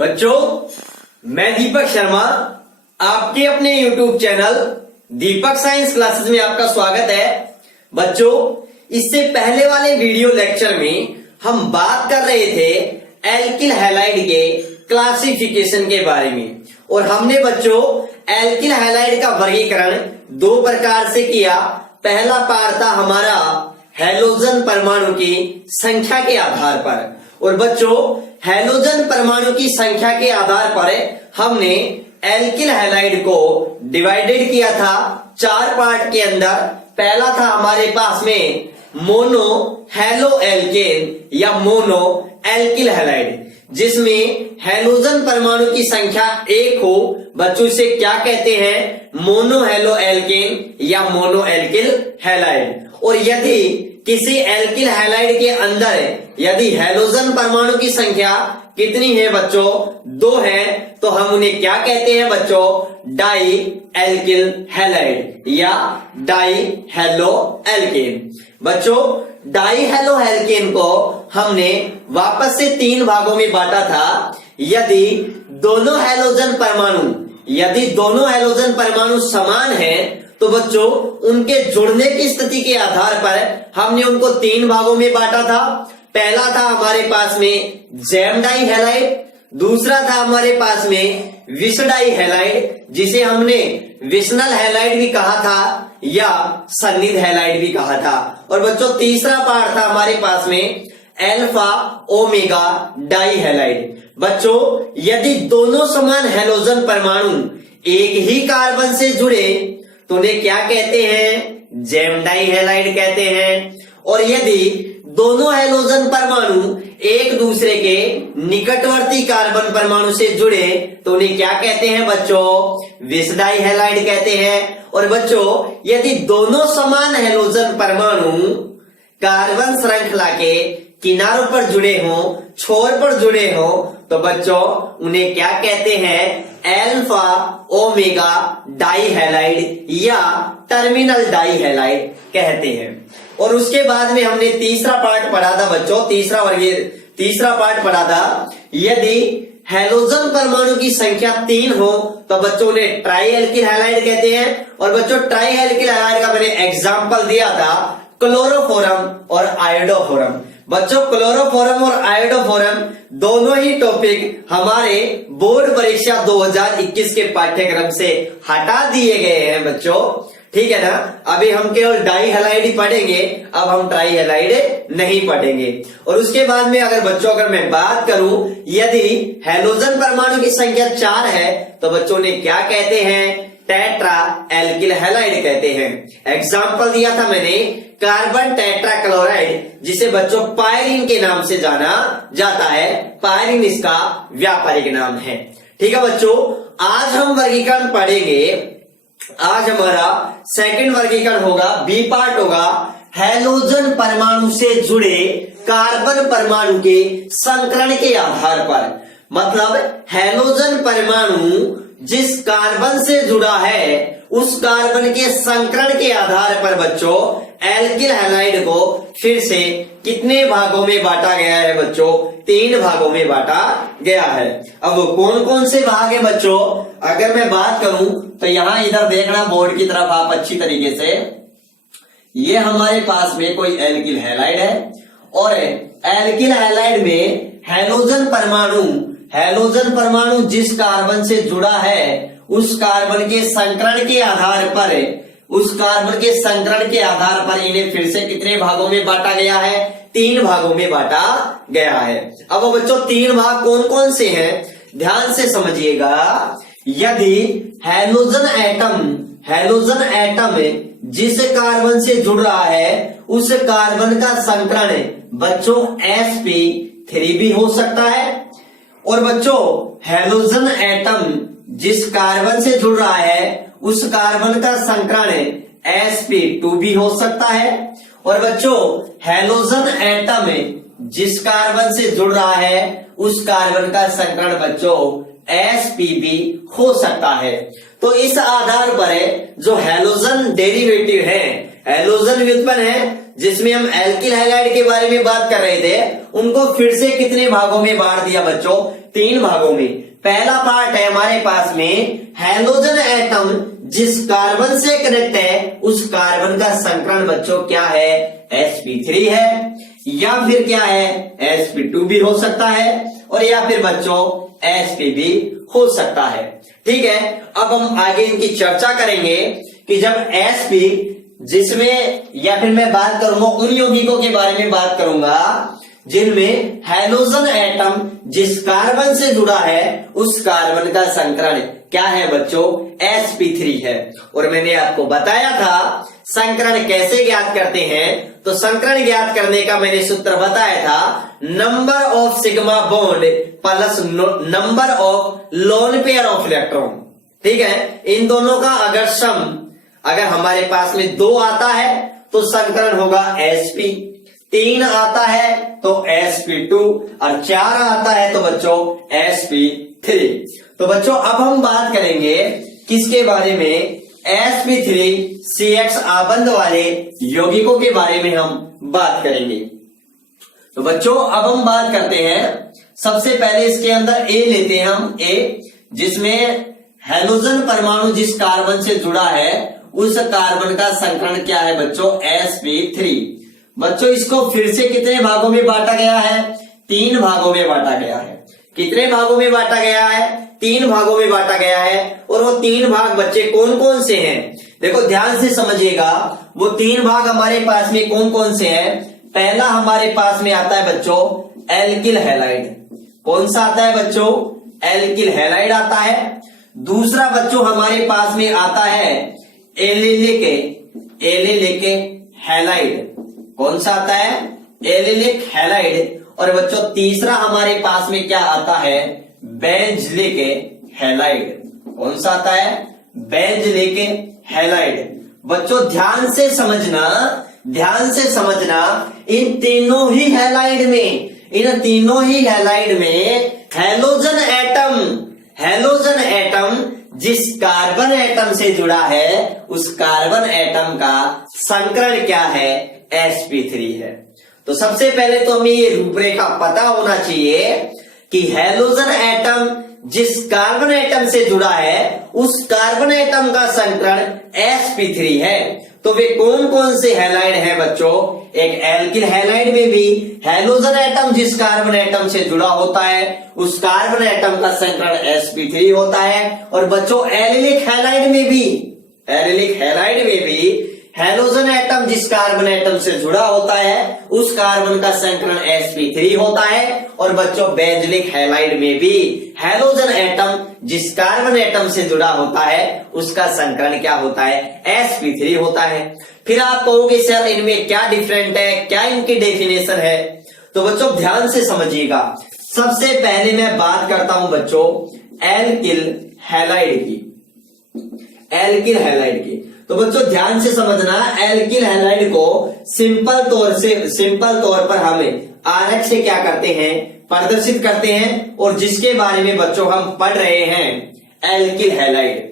बच्चों, मैं दीपक शर्मा आपके अपने YouTube चैनल दीपक साइंस क्लासेस में आपका स्वागत है। बच्चों, इससे पहले वाले वीडियो लेक्चर में हम बात कर रहे थे एल्किल हैलाइड के क्लासिफिकेशन के बारे में और हमने बच्चों एल्किल हैलाइड का वर्गीकरण दो प्रकार से किया। पहला पार्ट था हमारा हैलोजन परमाणु की संख्या के आधार पर और बच्चों हैलोजन परमाणु की संख्या के आधार पर हमने एल्किल हैलाइड को डिवाइडेड किया था चार पार्ट के अंदर। पहला था हमारे पास में मोनो हैलो एल्केन या मोनो एल्किल हैलाइड, जिसमें हैलोजन परमाणु की संख्या एक हो। बच्चों इसे क्या कहते हैं? मोनो हैलो एल्केन या मोनो एल्किल हैलाइड। और यदि किसी एल्किल हैलाइड के अंदर यदि हैलोजन परमाणु की संख्या कितनी है बच्चों? दो है, तो हम उन्हें क्या कहते हैं बच्चों? डाई एल्किल हैलाइड या डाई हैलो एल्केन। बच्चों डाई हैलो एल्केन को हमने वापस से तीन भागों में बांटा था। यदि दोनों हैलोजन परमाणु समान हैं तो बच्चों उनके जुड़ने की स्थिति के आधार पर हमने उनको तीन भागों में बांटा था। पहला था हमारे पास में जैम डाई हैलाइड, दूसरा था हमारे पास में विस डाई हैलाइड, जिसे हमने विशनल हैलाइड भी कहा था या सन्निध हैलाइड भी कहा था। और बच्चों तीसरा पार्ट था हमारे पास में एल्फा ओमेगा डाई हैलाइड। बच्चों यदि दोनों समान हैलोजन परमाणु एक ही कार्बन से जुड़े तो उन्हें क्या कहते हैं? जैम डाई हैलाइड कहते हैं। और यदि दोनों हैलोजन परमाणु एक दूसरे के निकटवर्ती कार्बन परमाणु से जुड़े तो उन्हें क्या कहते हैं बच्चों? विस डाई हैलाइड कहते हैं। और बच्चों यदि दोनों समान हैलोजन परमाणु कार्बन श्रृंखला के किनारों पर जुड़े हों, छोर पर जुड़े हों, तो बच्चों उन्हें क्या कहते हैं? एल्फा ओमेगा डाई हैलाइड या टर्मिनल डाई हैलाइड कहते हैं। और उसके बाद में हमने तीसरा पार्ट पढ़ा था बच्चों, तीसरा पार्ट पढ़ा था यदि हैलोजन परमाणु की संख्या तीन हो तो बच्चों उन्हें ट्राई एल्किल हैलाइड कहते हैं। और बच्चों ट्राई एल्किल हैलाइड का मैंने एग्जाम्पल दिया था क्लोरोफोरम और आयोडोफोरम। बच्चों क्लोरोफोरम और आयोडोफोरम दोनों ही टॉपिक हमारे बोर्ड परीक्षा 2021 के पाठ्यक्रम से हटा दिए गए हैं बच्चों, ठीक है ना। अभी हम केवल डाई हैलाइड ही पढ़ेंगे, अब हम ट्राई हैलाइड नहीं पढ़ेंगे। और उसके बाद में अगर मैं बात करूं यदि हैलोजन परमाणु की संख्या 4 है तो बच्चों ने क्या कहते हैं? टेट्रा एल्किल हैलाइड कहते हैं। एग्जाम्पल दिया था मैंने कार्बन टेट्रा क्लोराइड, जिसे बच्चों पायरीन के नाम से जाना जाता है। पायरीन इसका व्यापारिक नाम है, ठीक है बच्चों। आज हम वर्गीकरण पढ़ेंगे। आज हमारा सेकंड वर्गीकरण होगा, बी पार्ट होगा हैलोजन परमाणु से जुड़े कार्बन परमाणु के संकरण के आधार पर। मतलब हैलोजन परमाणु जिस कार्बन से जुड़ा है उस कार्बन के संकरण के आधार पर बच्चों एल्किल हैलाइड को फिर से कितने भागों में बांटा गया है बच्चों? तीन भागों में बांटा गया है। अब वो कौन कौन से भाग है बच्चों? अगर मैं बात करूं तो यहां इधर देखना बोर्ड की तरफ आप अच्छी तरीके से। ये हमारे पास में कोई एल्किल हैलाइड है और एल्किल हैलाइड में हैलोजन परमाणु जिस कार्बन से जुड़ा है उस कार्बन के संकरण के आधार पर इन्हें फिर से कितने भागों में बांटा गया है? तीन भागों में बांटा गया है। अब बच्चों तीन भाग कौन कौन से हैं? ध्यान से समझिएगा। यदि हैलोजन एटम जिस कार्बन से जुड़ रहा है उस कार्बन का संकरण बच्चों sp3 भी हो सकता है। और बच्चों हैलोजन एटम जिस कार्बन से जुड़ रहा है उस कार्बन का संकरण sp2 भी हो सकता है। और बच्चों हैलोजन एटम जिस कार्बन से जुड़ रहा है उस कार्बन का संकरण बच्चों sp भी हो सकता है। तो इस आधार पर जो हैलोजन डेरिवेटिव है, हैलोजन व्युत्पन्न है, जिसमें हम एल्किल हैलाइड के बारे में बात कर रहे थे, उनको फिर से कितने भागों में बांट दिया बच्चों? तीन भागों में। पहला पार्ट है हमारे पास में हैलोजन एटम जिस कार्बन से कनेक्ट है उस कार्बन का संकरण बच्चों क्या है, sp3 है, या फिर क्या है sp2 भी हो सकता है, और या फिर बच्चों sp भी हो सकता है। ठीक है, अब हम आगे इनकी चर्चा करेंगे कि जब sp जिसमें, या फिर मैं बात करूंगा उन यौगिकों के बारे में बात करूंगा जिनमें हैलोजन एटम जिस कार्बन से जुड़ा है उस कार्बन का संकरण क्या है बच्चों, sp3 है। और मैंने आपको बताया था संकरण कैसे ज्ञात करते हैं, तो संकरण ज्ञात करने का मैंने सूत्र बताया था, number of sigma bond plus number of lone pair of electron. ठीक है, इन दोनों का अगर सम अगर हमारे पास में 2 आता है तो संकरण होगा sp, 3 आता है तो sp2, और 4 आता है तो बच्चों sp3। तो बच्चों अब हम बात करेंगे किसके बारे में, sp3CH आबंध वाले यौगिकों के बारे में हम बात करेंगे। तो बच्चों अब हम बात करते हैं, सबसे पहले इसके अंदर A लेते हैं हम, A जिसमें हैलोजन परमाणु जिस कार्बन से जुड़ा है उस कार्बन का संकरण क्या है बच्चों, sp3। बच्चों इसको फिर से कितने भागों में बांटा गया है, 3 भागों में बांटा गया है। कितने भागों में बांटा गया है, 3 भागों में बांटा गया है। और वो 3 भाग बच्चे कौन कौन से हैं, देखो ध्यान से समझिएगा, वो 3 भाग हमारे पास में कौन कौन से हैं। पहला हमारे पास में आता है बच्चों एल्किल हैलाइड। कौन सा आता है बच्चों, एल्किल हैलाइड आता है। दूसरा बच्चों हमारे पास में आता है एलिलिक हैलाइड। कौन सा आता है, एलिलिक हैलाइड। और बच्चों तीसरा हमारे पास में क्या आता है, बेंजलिक हैलाइड। कौन सा आता है, बेंजलिक हैलाइड। बच्चों ध्यान से समझना, ध्यान से समझना, इन तीनों ही हैलाइड में हैलोजन एटम जिस कार्बन एटम से जुड़ा है उस कार्बन एटम का संकरण क्या है, sp3 है। तो सबसे पहले तो हमें ये रूपरेखा पता होना चाहिए कि हैलोजन एटम जिस कार्बन एटम से जुड़ा है उस कार्बन एटम का संकरण sp3 है। तो वे कौन कौन से हैलाइड हैं बच्चों, एक एल्किल हैलाइड में भी हैलोजन एटम जिस कार्बन एटम से जुड़ा होता है उस कार्बन एटम का संकरण sp3 होता है। और बच्चों एलिलिक हैलाइड में भी हैलोजन एटम जिस कार्बन एटम से जुड़ा होता है उस कार्बन का संकरण sp3 होता है। और बच्चों बेंजलिक हैलाइड में भी हैलोजन एटम जिस कार्बन एटम से जुड़ा होता है उसका संकरण क्या होता है, sp3 होता है। फिर आप कहोगे सर इनमें क्या डिफरेंट है, क्या इनकी डेफिनेशन है। तो बच्चों ध्यान से समझिएगा, सबसे पहले मैं बात करता हूं बच्चों एल्किल हैलाइड की। तो बच्चों ध्यान से समझना, एल्किल हैलाइड को सिंपल तौर पर हमें आरेख से क्या करते हैं, प्रदर्शित करते हैं। और जिसके बारे में बच्चों हम पढ़ रहे हैं एल्किल हैलाइड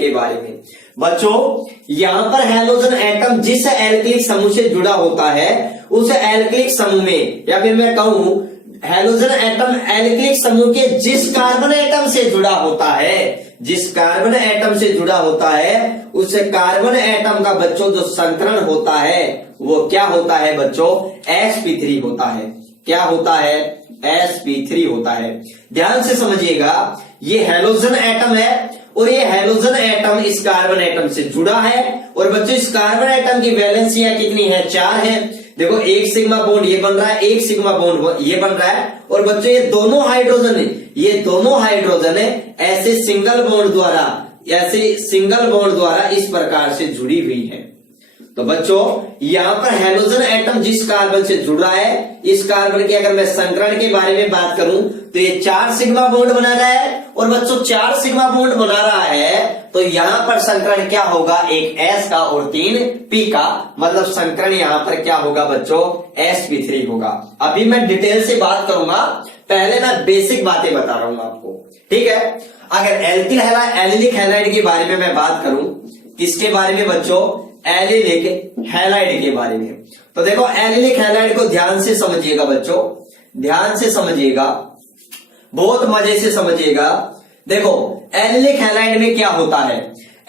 के बारे में। बच्चों यहां पर हैलोजन एटम जिस एल्किलिक समूह से जुड़ा होता है उस एल्किलिक समूह में, या फिर मैं कहूं हैलोजन एटम एल्किलिक समूह के जिस कार्बन एटम से जुड़ा होता है उस कार्बन एटम का बच्चों जो संकरण होता है वो क्या होता है बच्चों, sp3 होता है। क्या होता है, sp3 होता है। ध्यान से समझिएगा, ये हैलोजन एटम है और ये हैलोजन एटम इस कार्बन एटम से जुड़ा है। और बच्चों इस कार्बन एटम की वैलेंसियां कितनी है, 4 है। देखो एक सिग्मा बॉन्ड ये बन रहा है, एक सिग्मा बॉन्ड ये बन रहा है। और बच्चों ये दोनों हाइड्रोजन ऐसे सिंगल बॉन्ड द्वारा इस प्रकार से जुड़ी हुई है। तो बच्चों यहां पर हैलोजन एटम जिस कार्बन से जुड़ा है इस कार्बन के अगर मैं संकरण के बारे में बात करूं तो ये 4 सिग्मा बॉन्ड बना रहा है। और बच्चों 4 सिग्मा बॉन्ड बना रहा है तो यहां पर संकरण क्या होगा, एक S का और 3 P का, मतलब संकरण यहां पर क्या होगा बच्चों, sp3 होगा। अभी मैं डिटेल से बात करूंगा, पहले मैं बेसिक बातें बता रहा हूं आपको, ठीक है। अगर एलिलिक हैलाइड के बारे में मैं बात करूं, किसके बारे में बच्चों, एलिलिक हैलाइड के बारे में। तो देखो एलिलिक हैलाइड को ध्यान से समझिएगा बच्चों, ध्यान से समझिएगा। बहुत मजे से समझिएगा। देखो एलिलिक हैलाइड में क्या होता है,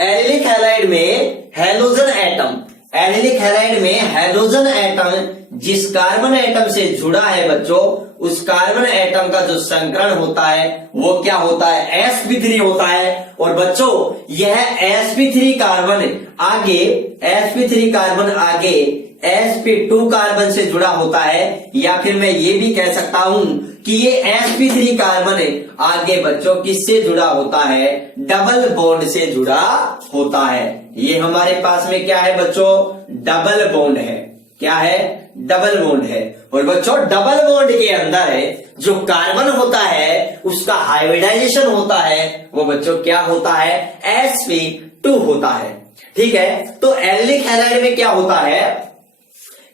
एलिलिक हैलाइड में हैलोजन एटम, एलिलिक हैलाइड में हैलोजन एटम जिस कार्बन एटम से जुड़ा है बच्चों, उस कार्बन एटम का जो संकरण होता है वो क्या होता है, sp3 होता है। और बच्चों यह sp3 कार्बन आगे, sp3 कार्बन आगे sp2 कार्बन से जुड़ा होता है, या फिर मैं ये भी कह सकता हूं कि ये sp3 कार्बन आगे बच्चों किससे जुड़ा होता है, डबल बॉन्ड से जुड़ा होता है। ये हमारे पास में क्या है बच्चों, डबल बॉन्ड है। क्या है, डबल बॉन्ड है। और बच्चों डबल बॉन्ड के अंदर जो कार्बन होता है उसका हाइब्रिडाइजेशन होता है, वो बच्चों क्या होता है, sp2 होता है। ठीक है, तो एलिलिक हैलाइड में क्या होता है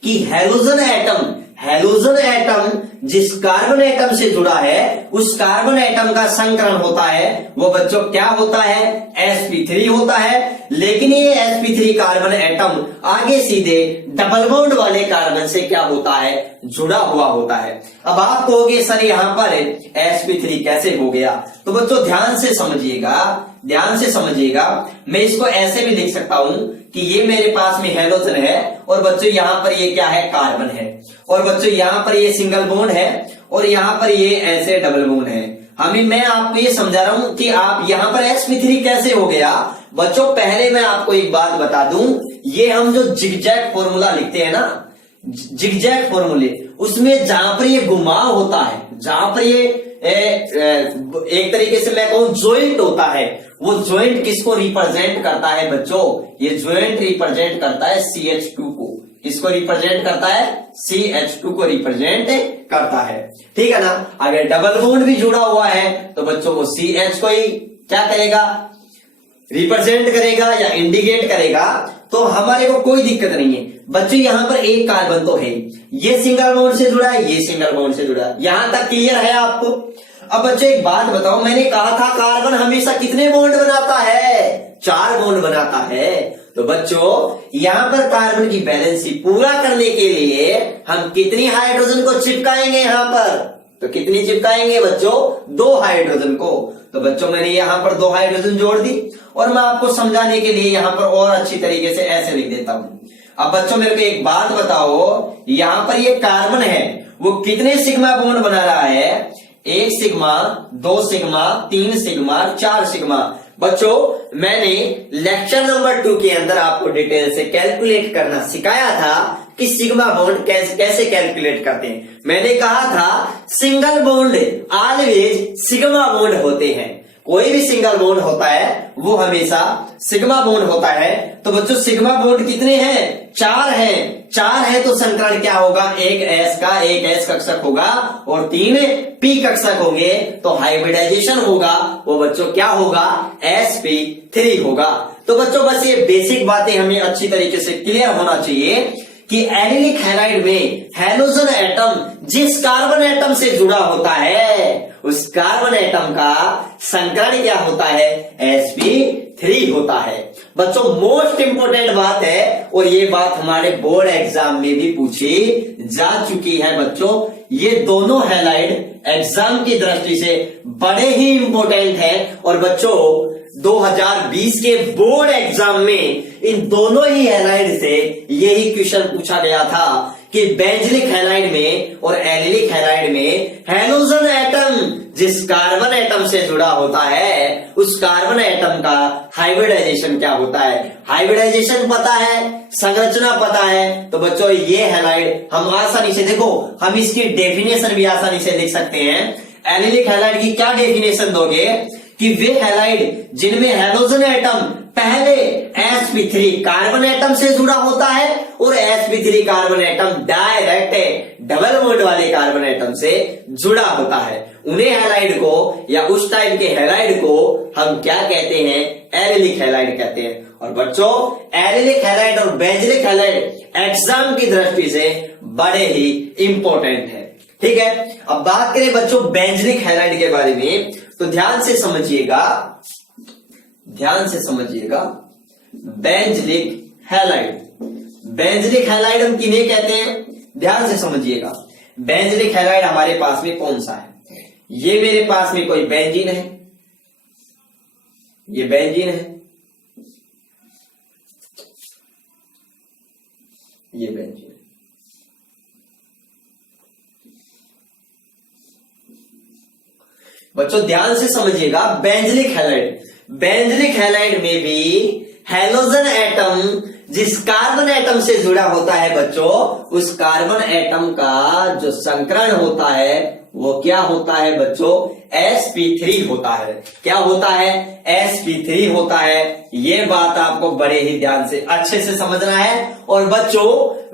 कि हैलोजन एटम, हैलोजन एटम जिस कार्बन एटम से जुड़ा है उस कार्बन एटम का संकरण होता है, वो बच्चों क्या होता है, sp3 होता है। लेकिन ये sp3 कार्बन एटम आगे सीधे डबल बॉन्ड वाले कार्बन से क्या होता है, जुड़ा हुआ होता है। अब आप कहोगे सर यहां पर sp3 कैसे हो गया, तो बच्चों ध्यान से समझिएगा, ध्यान से समझिएगा। मैं इसको ऐसे भी लिख सकता हूं कि ये मेरे पास में हैलोजन है और बच्चों यहां पर ये क्या है, कार्बन है, और बच्चों यहां पर ये सिंगल बॉन्ड है और यहां पर ये ऐसे डबल बॉन्ड है। मैं आपको ये समझा रहा हूं कि आप यहां पर sp3 कैसे हो गया। बच्चों पहले मैं आपको एक बात बता दूं, ये हम जो जिगजैग फॉर्मूला लिखते हैं ना, जिगजैग फॉर्मूले, उसमें जहां पर ये घुमाव होता है, जहां पर ये एक तरीके से मैं कहूं ज्वाइंट होता है, वो ज्वाइंट किसको रिप्रेजेंट करता है बच्चों, ये ज्वाइंट रिप्रेजेंट करता है CH2 को। किसको रिप्रेजेंट करता है, CH2 को रिप्रेजेंट करता है। ठीक है ना। अगर डबल बॉन्ड भी जुड़ा हुआ है तो बच्चों वो CH को ही क्या करेगा, रिप्रेजेंट करेगा या इंडिकेट करेगा, तो हमारे को कोई दिक्कत नहीं है। बच्चों यहां पर एक कार्बन तो है, ये सिंगल बॉन्ड से जुड़ा है, ये सिंगल बॉन्ड से जुड़ा है, यहां तक क्लियर है आपको। अब बच्चों एक बात बताओ, मैंने कहा था कार्बन हमेशा कितने बॉन्ड बनाता है, 4 बॉन्ड बनाता है। तो बच्चों यहां पर कार्बन की बैलेंसी पूरा करने के लिए हम कितनी हाइड्रोजन को चिपकाएंगे यहां पर, तो कितनी चिपकाएंगे बच्चों, 2 हाइड्रोजन को। तो बच्चों मैंने यहां पर 2 हाइड्रोजन जोड़ दी और मैं आपको समझाने के लिए यहां पर और अच्छी तरीके से ऐसे लिख देता हूं। अब बच्चों मेरे को एक बात बताओ, यहां पर ये कार्बन है वो कितने सिग्मा बॉन्ड बना रहा है, 1 सिग्मा, 2 सिग्मा, 3 सिग्मा, 4 सिग्मा। बच्चों मैंने लेक्चर नंबर 2 के अंदर आपको डिटेल से कैलकुलेट करना सिखाया था कि सिग्मा बॉन्ड कैसे कैलकुलेट करते हैं। मैंने कहा था single bond always sigma bond होते हैं, कोई भी सिंगल बॉन्ड होता है वो हमेशा सिग्मा बॉन्ड होता है। तो बच्चों सिग्मा बॉन्ड कितने हैं, 4 हैं, 4 है तो संकरण क्या होगा, एक S का, एक S कक्षक होगा और 3 P कक्षक होंगे, तो हाइब्रिडाइजेशन होगा, वो बच्चों क्या होगा, sp3 होगा। तो बच्चों बस ये बेसिक बातें हमें अच्छी तरीके से क्लियर होना चाहिए कि एलिलिक हैलाइड में हैलोजन एटम जिस कार्बन एटम से जुड़ा होता है उस कार्बन एटम का संकरण क्या होता है, sp3 होता है। बच्चों मोस्ट इंपोर्टेंट बात है और ये बात हमारे बोर्ड एग्जाम में भी पूछी जा चुकी है बच्चों। ये दोनों हैलाइड एग्जाम की दृष्टि से बड़े ही इंपोर्टेंट है और बच्चों 2020 के बोर्ड एग्जाम में इन दोनों ही हैलाइड से यही क्वेश्चन पूछा गया था कि बेंजलिक हैलाइड में और एलिलिक हैलाइड में हैलोजन एटम जिस कार्बन एटम से जुड़ा होता है उस कार्बन एटम का हाइब्रिडाइजेशन क्या होता है। हाइब्रिडाइजेशन पता है, संरचना पता है, तो बच्चों ये हैलाइड हम आसानी से, देखो हम इसकी डेफिनेशन भी आसानी से लिख सकते हैं। एलिलिक हैलाइड की क्या डेफिनेशन दोगे कि वे हैलाइड जिनमें हैलोजन एटम पहले sp3 कार्बन एटम से जुड़ा होता है और sp3 carbon atom direct double bond वाले कार्बन एटम से जुड़ा होता है, उन्हें हैलाइड को या उस टाइप के हैलाइड को हम क्या कहते हैं, एलिलिक हैलाइड कहते हैं। और बच्चों एलिलिक हैलाइड और बेंजलिक हैलाइड एग्जाम की दृष्टि से बड़े ही इंपॉर्टेंट है। ठीक है, अब बात करें बच्चों बेंजलिक हैलाइड के बारे में, तो ध्यान से समझिएगा, ध्यान से समझिएगा। बेंजलिक हैलाइड, बेंजलिक हैलाइड हम किन्हें कहते हैं, ध्यान से समझिएगा। बेंजलिक हैलाइड हमारे पास में कौन सा है, ये मेरे पास में कोई बेंजीन है, ये बेंजीन है, ये बेंजीन है। बच्चों ध्यान से समझिएगा, बेंजलिक हैलाइड, बेंजलिक हैलाइड में भी हैलोजन एटम जिस कार्बन एटम से जुड़ा होता है बच्चों, उस कार्बन एटम का जो संकरण होता है वो क्या होता है बच्चों, sp3 होता है। क्या होता है, sp3 होता है। ये बात आपको बड़े ही ध्यान से अच्छे से समझना है। और बच्चों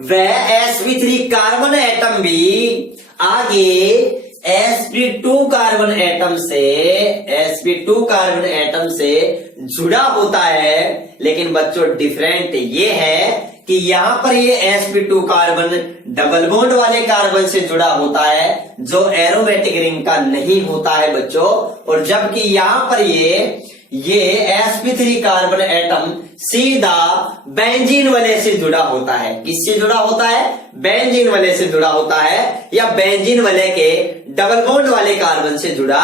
वह sp3 कार्बन एटम भी आगे sp2 कार्बन एटम से, sp2 कार्बन एटम से जुड़ा होता है। लेकिन बच्चों डिफरेंट ये है कि यहां पर ये sp2 कार्बन डबल बॉन्ड वाले कार्बन से जुड़ा होता है, जो एरोमेटिक रिंग का नहीं होता है बच्चों। और जबकि यहां पर ये sp3 कार्बन एटम सीधा बेंजीन वाले से जुड़ा होता है। किससे जुड़ा होता है, बेंजीन वाले से जुड़ा होता है, या बेंजीन वाले के डबल बॉन्ड वाले कार्बन से जुड़ा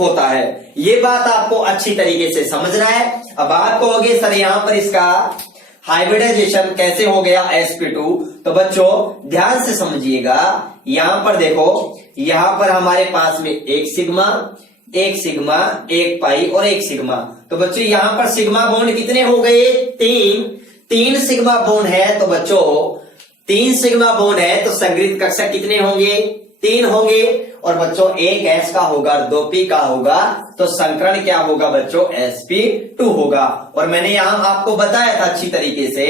होता है। ये बात आपको अच्छी तरीके से समझना है। अब आप कहोगे सर यहां पर इसका हाइब्रिडाइजेशन कैसे हो गया sp2, तो बच्चों ध्यान से समझिएगा। यहां पर देखो, यहां पर हमारे पास में एक सिग्मा, एक पाई और एक सिग्मा। तो बच्चों यहां पर सिग्मा बॉन्ड कितने हो गए, तीन सिग्मा बॉन्ड है। तो बच्चों 3 सिग्मा बॉन्ड है तो संगृहीत कक्षक कितने होंगे, 3 होंगे। और बच्चों एक S का होगा, 2 P का होगा, तो संकरण क्या होगा बच्चों, sp2 होगा। और मैंने यहां आपको बताया था अच्छी तरीके से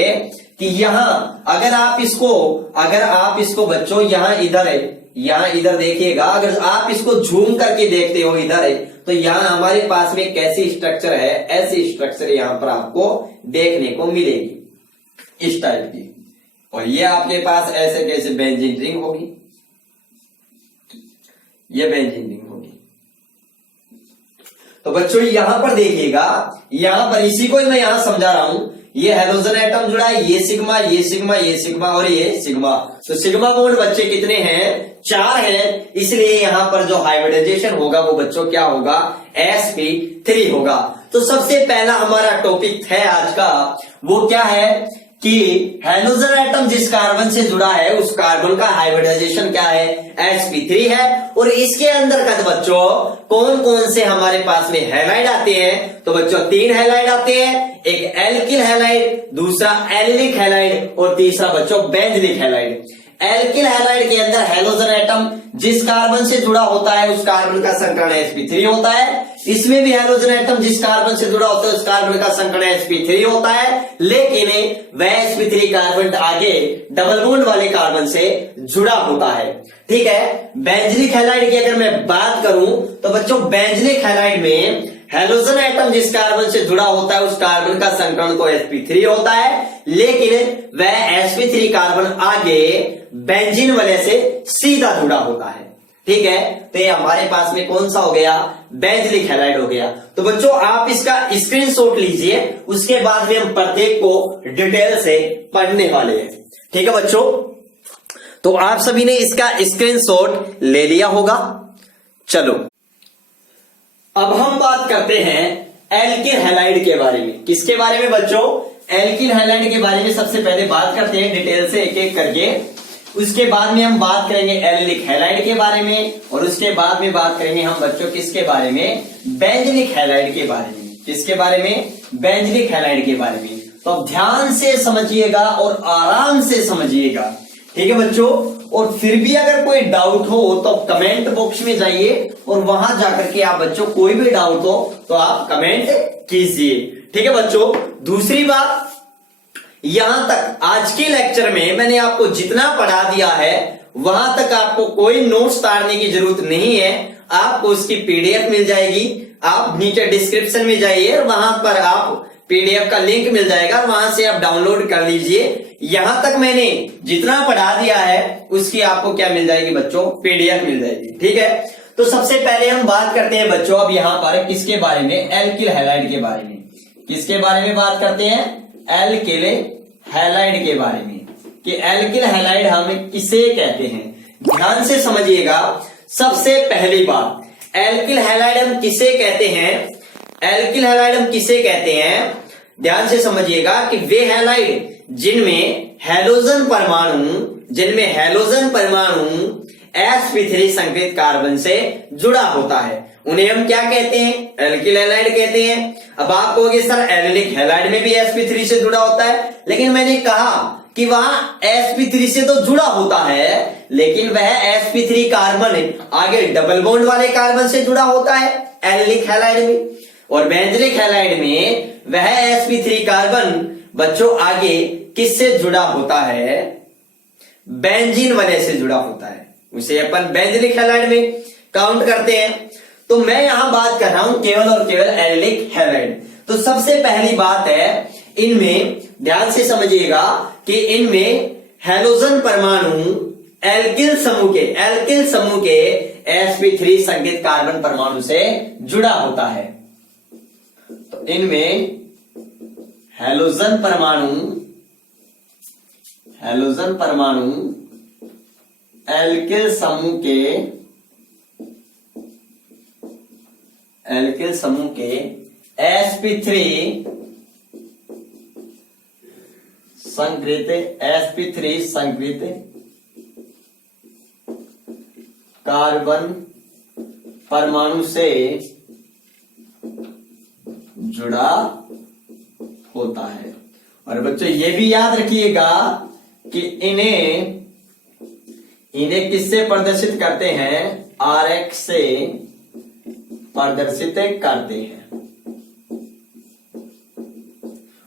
कि यहां अगर आप इसको बच्चों यहां इधर देखिएगा, अगर आप इसको झूम करके देखते हो इधर, तो यहां हमारे पास में कैसी स्ट्रक्चर है, ऐसी स्ट्रक्चर यहां पर आपको देखने को मिलेगी, इस टाइप की। और ये आपके पास ऐसे कैसे बेंजीन रिंग होगी, ये बेंजीन रिंग होगी। तो बच्चों यहां पर देखिएगा, यहां पर इसी को मैं यहां समझा रहा हूं। ये हैलोजन एटम जुड़ा है, ये सिग्मा, ये सिग्मा, ये सिग्मा और ये सिग्मा। तो सिग्मा बॉन्ड बच्चे कितने हैं, 4 हैं। इसलिए यहां पर जो हाइब्रिडाइजेशन होगा वो बच्चों क्या होगा, sp3 होगा। तो सबसे पहला हमारा टॉपिक है आज का, वो क्या है कि हैलोजन एटम जिस कार्बन से जुड़ा है उस कार्बन का हाइब्रिडाइजेशन क्या है, sp3 है। और इसके अंदर का बच्चों कौन कौन से हमारे पास में हैलाइड आते हैं, तो बच्चों 3 हैलाइड आते हैं, एक एल्किल हैलाइड, दूसरा एलिलिक हैलाइड और तीसरा बच्चों बेंजलिक हैलाइड। एल्किल हैलाइड के अंदर हैलोजन एटम जिस कार्बन से जुड़ा होता है उस कार्बन का संकरण sp3 होता है। इसमें भी हैलोजन एटम जिस कार्बन से जुड़ा होता है उस कार्बन का संकरण sp3 होता है, लेकिन वह sp3 कार्बन आगे डबल बॉन्ड वाले कार्बन से जुड़ा होता है। ठीक है। बेंजलिक हैलाइड की अगर मैं बात करूं तो बच्चों बेंजलिक हैलाइड में हैलोजन एटम जिस कार्बन से जुड़ा होता है उस कार्बन का संकरण तो sp3 होता है, लेकिन वह sp3 कार्बन आगे बेंजीन वाले से सीधा जुड़ा होता है। ठीक है। तो ये हमारे पास में कौन सा हो गया, बेंजलिक हैलाइड हो गया। तो बच्चों आप इसका स्क्रीनशॉट लीजिए, उसके बाद में हम प्रत्येक को डिटेल से पढ़ने वाले हैं। ठीक है बच्चों, तो आप सभी ने इसका स्क्रीनशॉट ले लिया होगा। चलो अब हम बात करते हैं एल्किल हैलाइड के बारे में। किसके बारे में बच्चों, एल्किल हैलाइड के बारे में सबसे पहले बात करते हैं डिटेल से एक एक करके। उसके बाद में हम बात करेंगे एलिलिक हैलाइड के बारे में, और उसके बाद में बात करेंगे हम बच्चों किसके बारे में, बेंजलिक हैलाइड के बारे में। किसके बारे में, बेंजलिक हैलाइड के बारे में। तो अब ध्यान से समझिएगा और आराम से समझिएगा। ठीक है बच्चों। और फिर भी अगर कोई डाउट हो तो कमेंट बॉक्स में जाइए और वहां जाकर के आप बच्चों कोई भी डाउट हो तो आप कमेंट कीजिए। ठीक है बच्चों। दूसरी बात, यहां तक आज के लेक्चर में मैंने आपको जितना पढ़ा दिया है वहां तक आपको कोई नोट्स तारने की जरूरत नहीं है। आपको उसकी पीडीएफ मिल जाएगी। आप नीचे डिस्क्रिप्शन में जाइए, वहां पर आप पीडीएफ का लिंक मिल जाएगा, वहां से आप डाउनलोड कर लीजिए। यहां तक मैंने जितना पढ़ा दिया है उसकी आपको क्या मिल जाएगी बच्चों, पीडीएफ मिल जाएगी। ठीक है। तो सबसे पहले हम बात करते हैं बच्चों अब यहां पर किसके बारे में, एल्किल हैलाइड के बारे में। किसके बारे में बात करते हैं, एल्किल हैलाइड के बारे में, कि एल्किल हैलाइड हम किसे कहते हैं। ध्यान से समझिएगा। सबसे पहली बात, एल्किल हैलाइड हम किसे कहते हैं? एल्किल हैलाइड हम किसे कहते हैं? ध्यान से समझिएगा कि वे हैलाइड जिनमें हैलोजन परमाणु sp3 संकृत कार्बन से जुड़ा होता है, उन्हें हम क्या कहते हैं? एल्किल हैलाइड कहते हैं। अब आप कहोगे सर एल्किल हैलाइड में भी sp3 से जुड़ा होता है, लेकिन मैंने कहा कि वहां sp3 से तो जुड़ा होता है, लेकिन वह sp3 कार्बन आगे डबल बॉन्ड वाले कार्बन से जुड़ा होता है एल्किल हैलाइड में, और बेंजीलिक हैलाइड में वह sp3 कार्बन बच्चों आगे किससे जुड़ा होता है? बेंजीन वाले से जुड़ा होता है, उसे अपन बेंजीलिक हैलाइड में काउंट करते हैं। तो मैं यहां बात कर रहा हूं केवल और केवल एल्किल हैलाइड। तो सबसे पहली बात है, इनमें ध्यान से समझिएगा कि इनमें हैलोजन परमाणु एल्किल समूह के sp3 संकेत कार्बन परमाणु से जुड़ा होता है। तो इनमें हैलोजन परमाणु एल्किल समूह के sp3 संकृत कार्बन परमाणु से जुड़ा होता है। और बच्चों ये भी याद रखिएगा कि इन्हें किससे प्रदर्शित करते हैं? RX से प्रदर्शित करते हैं।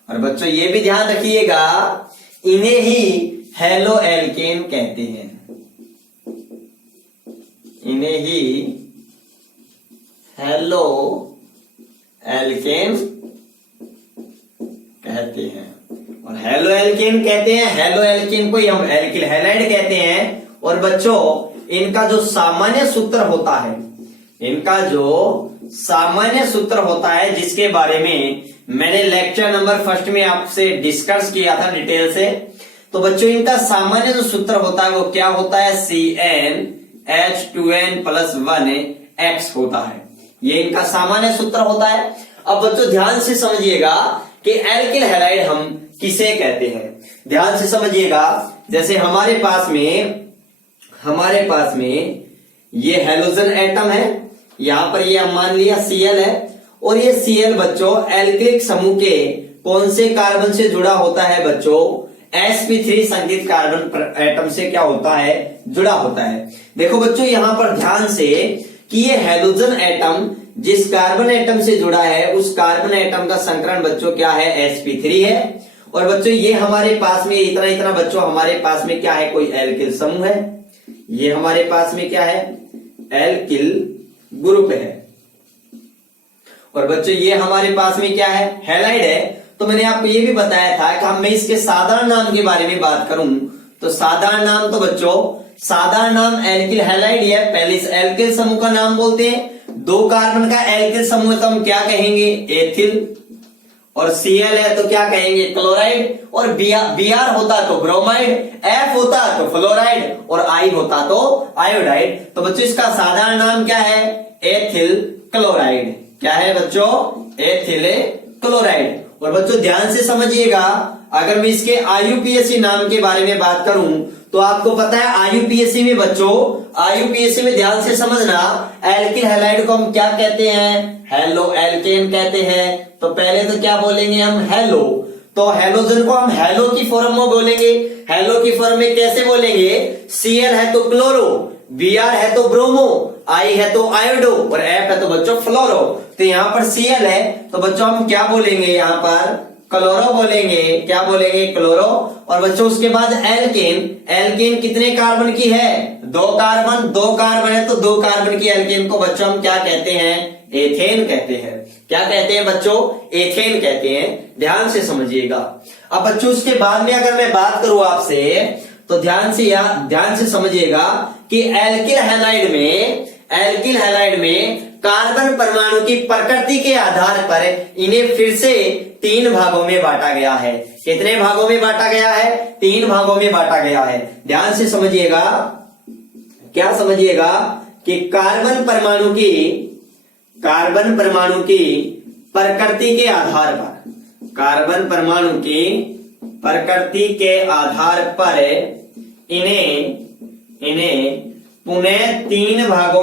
और बच्चों ये भी ध्यान रखिएगा, इन्हें ही हेलो एल्केन कहते हैं। इन्हें ही हेलो एल्केन कहते हैं। और हेलो एल्केन कहते हैं, हेलो एल्केन को हम एल्किल हैलाइड कहते हैं। और बच्चों इनका जो सामान्य सूत्र होता है जिसके बारे में मैंने लेक्चर नंबर 1 में आपसे डिस्कस किया था डिटेल से, तो बच्चों इनका सामान्य जो सूत्र होता है वो क्या होता है? CnH2n+1x होता है। ये इनका सामान्य सूत्र होता है। अब बच्चों ध्यान से समझिएगा कि एल्किल हैलाइड हम किसे कहते हैं। ध्यान से समझिएगा, जैसे हमारे पास में ये हैलोजन एटम है, यहां पर ये हम मान लिया Cl है, और ये Cl बच्चों एल्किलिक समूह के कौन से कार्बन से जुड़ा होता है? बच्चों sp3 संकेत कार्बन एटम से क्या होता है? जुड़ा होता है। देखो बच्चों यहां पर ध्यान से कि ये हैलोजन एटम जिस कार्बन एटम से जुड़ा है उस कार्बन एटम का संकरण बच्चों क्या है? sp3 है। और बच्चों ये हमारे पास में इतना बच्चों हमारे पास में क्या है? कोई एल्किल समूह है। ये हमारे पास में क्या है? एल्किल ग्रुप है। और बच्चों ये हमारे पास में क्या है? हैलाइड है। तो मैंने आपको ये भी बताया था कि मैं इसके साधारण नाम के बारे में बात करूं तो साधारण नाम, तो बच्चों साधारण नाम एल्किल हैलाइड है। पहले इस एल्किल समूह का नाम बोलते हैं। 2 कार्बन का एल्किल समूह तो हम क्या कहेंगे? एथिल। और Cl है तो क्या कहेंगे? क्लोराइड। और Br होता तो ब्रोमाइड, F होता तो फ्लोराइड, और I होता तो आयोडाइड। तो बच्चों इसका साधारण नाम क्या है? Ethyl chloride. क्या है बच्चों? Ethyl chloride. और बच्चों ध्यान से समझिएगा, अगर मैं इसके IUPAC नाम के बारे में बात करूं तो आपको पता है IUPAC में बच्चों, IUPAC में ध्यान से समझना, एल्किल हैलाइड को हम क्या कहते हैं? हेलो एल्केन कहते हैं। तो पहले तो क्या बोलेंगे हम? हेलो। तो हेलोजन को हम हेलो की फॉर्म में बोलेंगे। हेलो की फॉर्म में कैसे बोलेंगे? Cl है तो क्लोरो, Br है तो ब्रोमो, I है तो आयोडो, और F है तो बच्चों फ्लोरो। तो यहाँ पर Cl है तो बच्चों हम क्या बोलेंगे? यहाँ पर क्लोरो बोलेंगे। क्या बोलेंगे? क्लोरो। और बच्चों उसके बाद एल्केन कितने कार्बन की है? 2 कार्बन है तो 2 कार्बन की एल्केन को बच्चों हम क्या कहते हैं? एथेन कहते हैं। क्या कहते हैं बच्चों? एथेन कहते हैं। ध्यान से समझिएगा। अब बच्चों उसके बाद में अगर मैं बात करूं आपसे तो ध्यान से समझिएगा कि एल्किल हैलाइड में कार्बन परमाणु की प्रकृति के आधार पर इन्हें फिर से 3 भागों में बांटा गया है। कितने भागों में बांटा गया है? 3 भागों में बांटा गया है। ध्यान से समझिएगा। क्या समझिएगा कि कार्बन परमाणु की प्रकृति के आधार पर, कार्बन परमाणु की प्रकृति के आधार पर इन्हें पुनः तीन भागों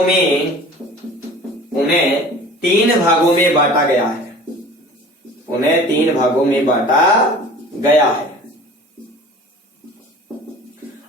में बांटा गया है, पुनः तीन भागों में बांटा गया है।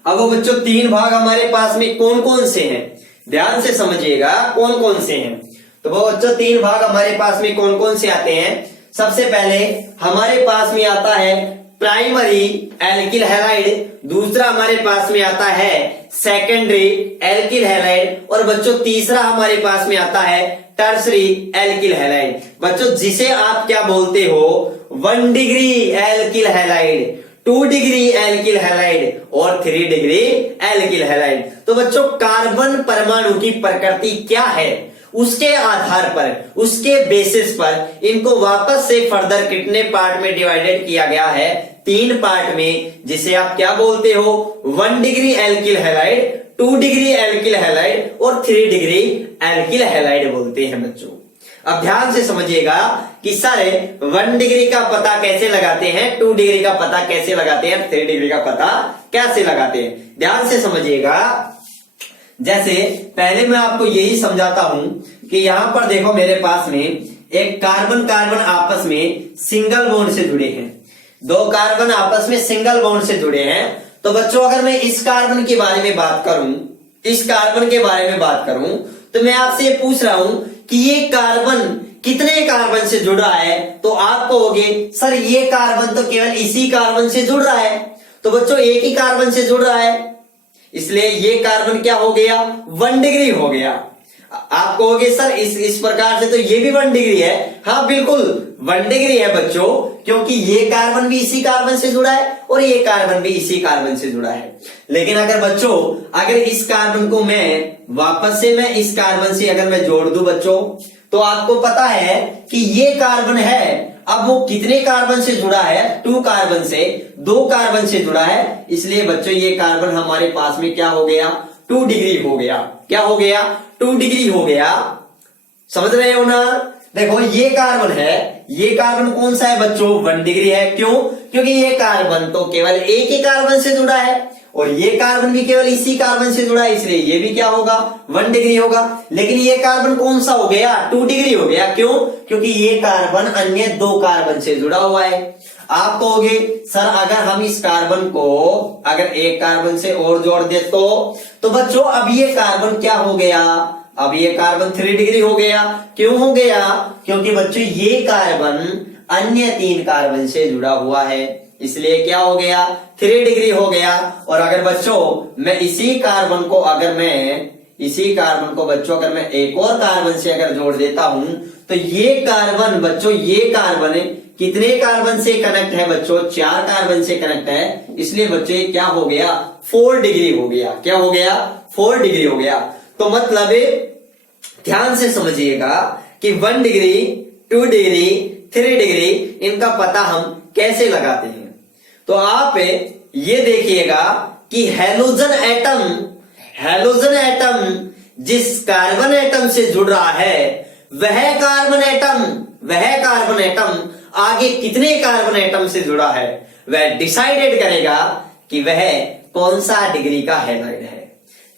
अब बच्चों तीन भाग हमारे पास में कौन कौन से हैं, ध्यान से समझिएगा कौन कौन से हैं। तो वो बच्चों तीन भाग हमारे पास में कौन कौन से आते हैं। सबसे पहले हमारे पास में आता है प्राइमरी एल्किल हैलाइड, दूसरा हमारे पास में आता है सेकेंडरी एल्किल हैलाइड, और बच्चों तीसरा हमारे पास में आता है टर्सरी एल्किल हैलाइड। बच्चों जिसे आप क्या बोलते हो 1 degree alkyl halide, 2 degree alkyl halide और 3 डिग्री एल्किल हैलाइड। तो बच्चों कार्बन परमाणु की प्रकृति क्या है उसके आधार पर, उसके बेसिस पर इनको वापस से फर्दर कितने पार्ट में डिवाइडेड किया गया है, 3 पार्ट में, जिसे आप क्या बोलते हो 1 degree alkyl halide, 2 degree alkyl halide और 3 डिग्री एल्किल हैलाइड बोलते हैं। बच्चों अब ध्यान से समझिएगा कि सर 1 डिग्री का पता कैसे लगाते हैं, 2 डिग्री का पता कैसे लगाते हैं, 3 डिग्री का पता कैसे लगाते हैं। ध्यान से समझिएगा। जैसे पहले मैं आपको यही समझाता हूं कि यहां पर देखो मेरे पास में एक कार्बन आपस में सिंगल बॉन्ड से जुड़े हैं, 2 कार्बन आपस में सिंगल बॉन्ड से जुड़े हैं। तो बच्चों अगर मैं इस कार्बन के बारे में बात करूं, तो मैं आपसे ये पूछ रहा हूं कि ये कार्बन कितने कार्बन से जुड़ रहा है। तो आप कहोगे सर ये कार्बन तो केवल इसी कार्बन से जुड़ रहा है। तो बच्चों एक ही कार्बन से जुड़ रहा है, इसलिए ये कार्बन क्या हो गया 1 डिग्री हो गया। आप कहोगे सर इस प्रकार से तो ये भी 1 डिग्री है। हाँ बिल्कुल 1 डिग्री है बच्चों, क्योंकि ये कार्बन भी इसी कार्बन से जुड़ा है और ये कार्बन भी इसी कार्बन से जुड़ा है। लेकिन अगर इस कार्बन को मैं वापस से मैं इस कार्बन से अगर मैं जोड़ दूं बच्चों, तो आपको पता है कि ये कार्बन है, अब वो कितने कार्बन से जुड़ा है 2 कार्बन से, 2 कार्बन से जुड़ा है। इसलिए बच्चों ये कार्बन हमारे पास में क्या हो गया 2 डिग्री हो गया। क्या हो गया 2 डिग्री हो गया। समझ रहे हो ना। देखो ये कार्बन है, ये कार्बन कौन सा है बच्चों 1 डिग्री है। क्यों? क्योंकि ये कार्बन तो केवल एक ही कार्बन से जुड़ा है और ये कार्बन भी केवल इसी कार्बन से जुड़ा है, इसलिए ये भी क्या होगा 1 डिग्री होगा। लेकिन ये कार्बन कौन सा हो गया 2 डिग्री हो गया। क्यों? क्योंकि ये कार्बन अन्य 2 कार्बन से जुड़ा हुआ है। आप कहोगे सर अगर हम इस कार्बन को अगर एक कार्बन से और जोड़ दे तो बच्चों अब ये कार्बन क्या हो गया, अब ये कार्बन 3 डिग्री हो गया। क्यों हो गया? क्योंकि बच्चों ये कार्बन अन्य 3 कार्बन से जुड़ा हुआ है, इसलिए क्या हो गया 3 डिग्री हो गया। और अगर बच्चों मैं इसी कार्बन को बच्चों अगर मैं एक और कार्बन से अगर जोड़ देता हूं, तो ये कार्बन बच्चों ये कार्बन कितने कार्बन से कनेक्ट है बच्चों 4 कार्बन से कनेक्ट है, इसलिए बच्चों ये क्या हो गया 4 डिग्री हो गया। क्या हो गया 4 डिग्री हो गया। तो मतलब ध्यान से समझिएगा कि 1 डिग्री 2 डिग्री 3 डिग्री इनका पता हम कैसे लगाते हैं। तो आप ये देखिएगा कि हेलोजन एटम जिस कार्बन एटम से जुड़ रहा है वह कार्बन एटम आगे कितने कार्बन एटम से जुड़ा है वह डिसाइडेड करेगा कि वह कौन सा डिग्री का हैलाइड है।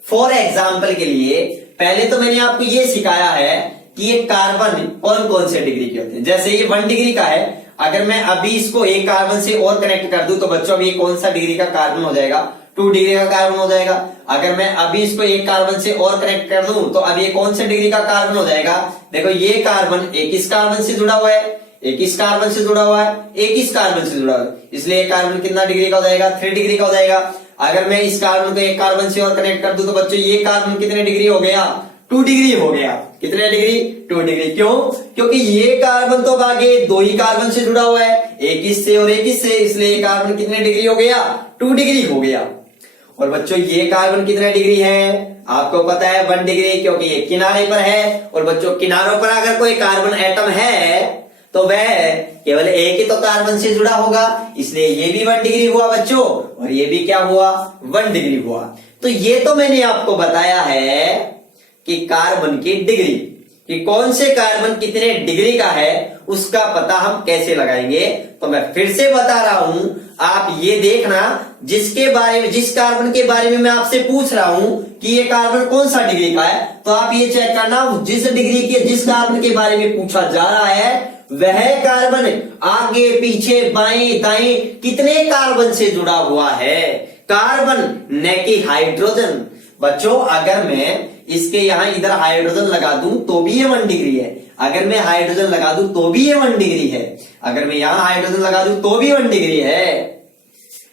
फॉर एग्जाम्पल के लिए पहले तो मैंने आपको ये सिखाया है कि ये कार्बन कौन कौन से डिग्री के होते हैं। जैसे ये 1 डिग्री का है, अगर मैं अभी इसको एक कार्बन से और कनेक्ट कर दूं तो बच्चों अभी कौन सा डिग्री का कार्बन हो जाएगा 2 डिग्री का कार्बन हो जाएगा। अगर मैं अभी इसको एक कार्बन से और कनेक्ट कर दूं तो अब ये कौन से डिग्री का कार्बन हो जाएगा। देखो ये कार्बन एक इस कार्बन से जुड़ा हुआ है, एक इस कार्बन से जुड़ा हुआ है, एक इस कार्बन से जुड़ा हुआ है, इसलिए कार्बन कितना डिग्री का हो जाएगा 3 डिग्री का हो जाएगा। अगर मैं इस कार्बन को एक कार्बन से और कनेक्ट कर दूं तो बच्चों ये कार्बन कितने डिग्री हो गया 2 डिग्री हो गया। कितने डिग्री 2 डिग्री। क्यों? क्योंकि ये कार्बन तो आगे 2 ही कार्बन से जुड़ा हुआ है, एक इससे और एक इससे, इसलिए ये कार्बन कितने डिग्री हो गया 2 डिग्री हो गया। और बच्चों ये कार्बन कितने डिग्री है आपको पता है 1 डिग्री, क्योंकि ये किनारे पर है। और बच्चों किनारों पर अगर कोई कार्बन एटम है तो वह केवल एक ही तो कार्बन से जुड़ा होगा, इसलिए ये भी 1 डिग्री हुआ बच्चों और ये भी क्या हुआ 1 डिग्री हुआ। तो ये तो मैंने आपको बताया है कि कार्बन की डिग्री, कि कौन से कार्बन कितने डिग्री का है उसका पता हम कैसे लगाएंगे। तो मैं फिर से बता रहा हूं, आप ये देखना, जिस कार्बन के बारे में मैं आपसे पूछ रहा हूं कि ये कार्बन कौन सा डिग्री का है, तो आप ये चेक करना जिस कार्बन के बारे में पूछा जा रहा है वह कार्बन आगे पीछे बाएं दाएं कितने कार्बन से जुड़ा हुआ है, कार्बन न कि हाइड्रोजन। बच्चों अगर मैं इसके यहां इधर हाइड्रोजन लगा दूं तो भी ये 1 डिग्री है, अगर मैं हाइड्रोजन लगा दूं तो भी ये 1 डिग्री है, अगर मैं यहां हाइड्रोजन लगा दूं तो भी 1 डिग्री है।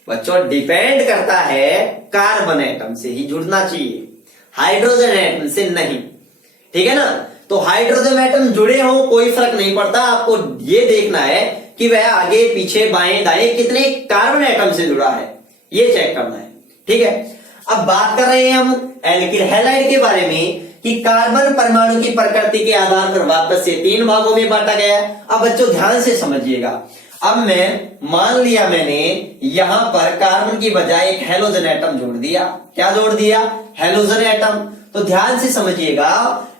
बच्चों डिपेंड करता है कार्बन एटम से ही जुड़ना चाहिए, हाइड्रोजन एटम से नहीं, ठीक है ना। तो हाइड्रोजन एटम जुड़े हो कोई फर्क नहीं पड़ता, आपको ये देखना है कि वह आगे पीछे बाएं दाएं कितने कार्बन एटम से जुड़ा है, ये चेक करना है, ठीक है। अब बात कर रहे हैं हम एल्किल हैलाइड के बारे में कि कार्बन परमाणु की प्रकृति के आधार पर वापस से 3 भागों में बांटा गया है। अब बच्चों ध्यान से समझिएगा, अब मैं मान लिया मैंने यहां पर कार्बन की बजाय एक हैलोजन एटम जोड़ दिया। क्या जोड़ दिया? Halogen atom. तो ध्यान से समझिएगा,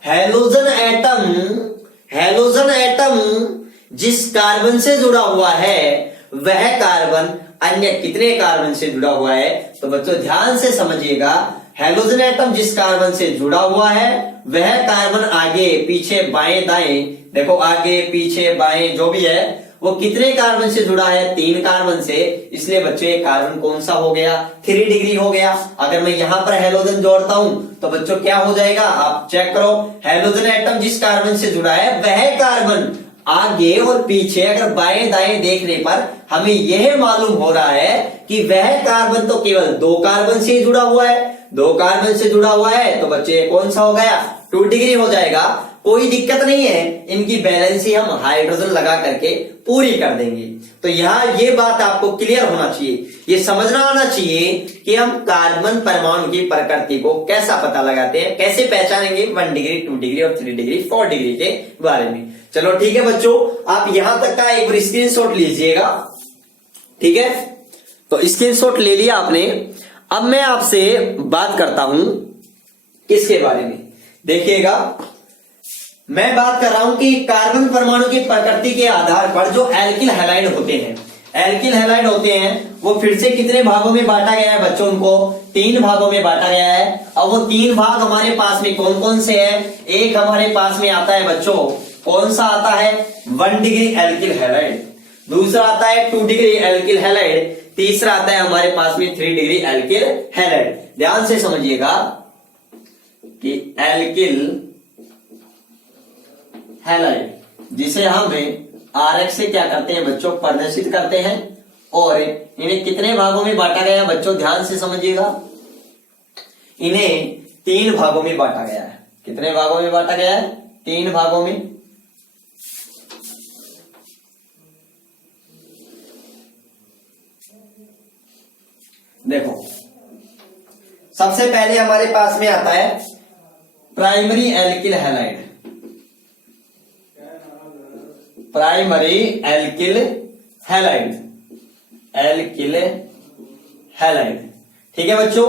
हैलोजन एटम जिस कार्बन से जुड़ा हुआ है वह कार्बन अन्य कितने कार्बन से जुड़ा हुआ है। तो बच्चों ध्यान से समझिएगा, हैलोजन एटम जिस कार्बन से जुड़ा हुआ है वह कार्बन आगे पीछे बाएं दाएं, देखो आगे पीछे बाएं जो भी है वो कितने कार्बन से जुड़ा है? 3 कार्बन से। इसलिए बच्चों ये कार्बन कौन सा हो गया? 3 डिग्री हो गया। अगर मैं यहां पर हैलोजन जोड़ता हूं तो बच्चों क्या हो जाएगा? आप चेक करो, हैलोजन एटम जिस कार्बन से जुड़ा है वह कार्बन आगे और पीछे अगर बाएं दाएं देखने पर हमें यह मालूम हो रहा है कि वह कार्बन तो केवल 2 कार्बन से जुड़ा हुआ है। 2 कार्बन से जुड़ा हुआ है तो बच्चे कौन सा हो गया? 2 डिग्री हो जाएगा। कोई दिक्कत नहीं है, इनकी बैलेंस ही हम हाइड्रोजन लगा करके पूरी कर देंगे। तो यहाँ ये बात आपको क्लियर होना चाहिए, ये समझना आना चाहिए कि हम कार्बन परमाणु की प्रकृति को कैसा पता लगाते हैं, कैसे पहचानेंगे 1 डिग्री 2 डिग्री और 3 डिग्री 4 डिग्री के बारे में। चलो ठीक है बच्चों, आप यहां तक का एक बार स्क्रीनशॉट लीजिएगा, ठीक है। तो स्क्रीनशॉट ले लिया आपने। अब मैं आपसे बात करता हूं किसके बारे में, देखिएगा मैं बात कर रहा हूं कि कार्बन परमाणु की प्रकृति के आधार पर जो एल्किल हैलाइड होते हैं, एल्किल हैलाइड होते हैं वो फिर से कितने भागों में बांटा गया है बच्चों? उनको 3 भागों में बांटा गया है। अब वो 3 भाग हमारे पास में कौन कौन से हैं? एक हमारे पास में आता है बच्चों, कौन सा आता है? 1 डिग्री एल्किल हैलाइड, दूसरा आता है 2 डिग्री एल्किल हैलाइड, तीसरा आता है हमारे पास में 3 डिग्री एल्किल हैलाइड। ध्यान से समझिएगा कि एल्किल हैलाइड जिसे हम आरएक्स से क्या करते हैं बच्चों? प्रदर्शित करते हैं। और इन्हें कितने भागों में बांटा गया है बच्चों? ध्यान से समझिएगा, इन्हें 3 भागों में बांटा गया है। कितने भागों में बांटा गया है? 3 भागों में। देखो सबसे पहले हमारे पास में आता है primary alkyl halide, primary alkyl halide, alkyl halide, ठीक है बच्चों।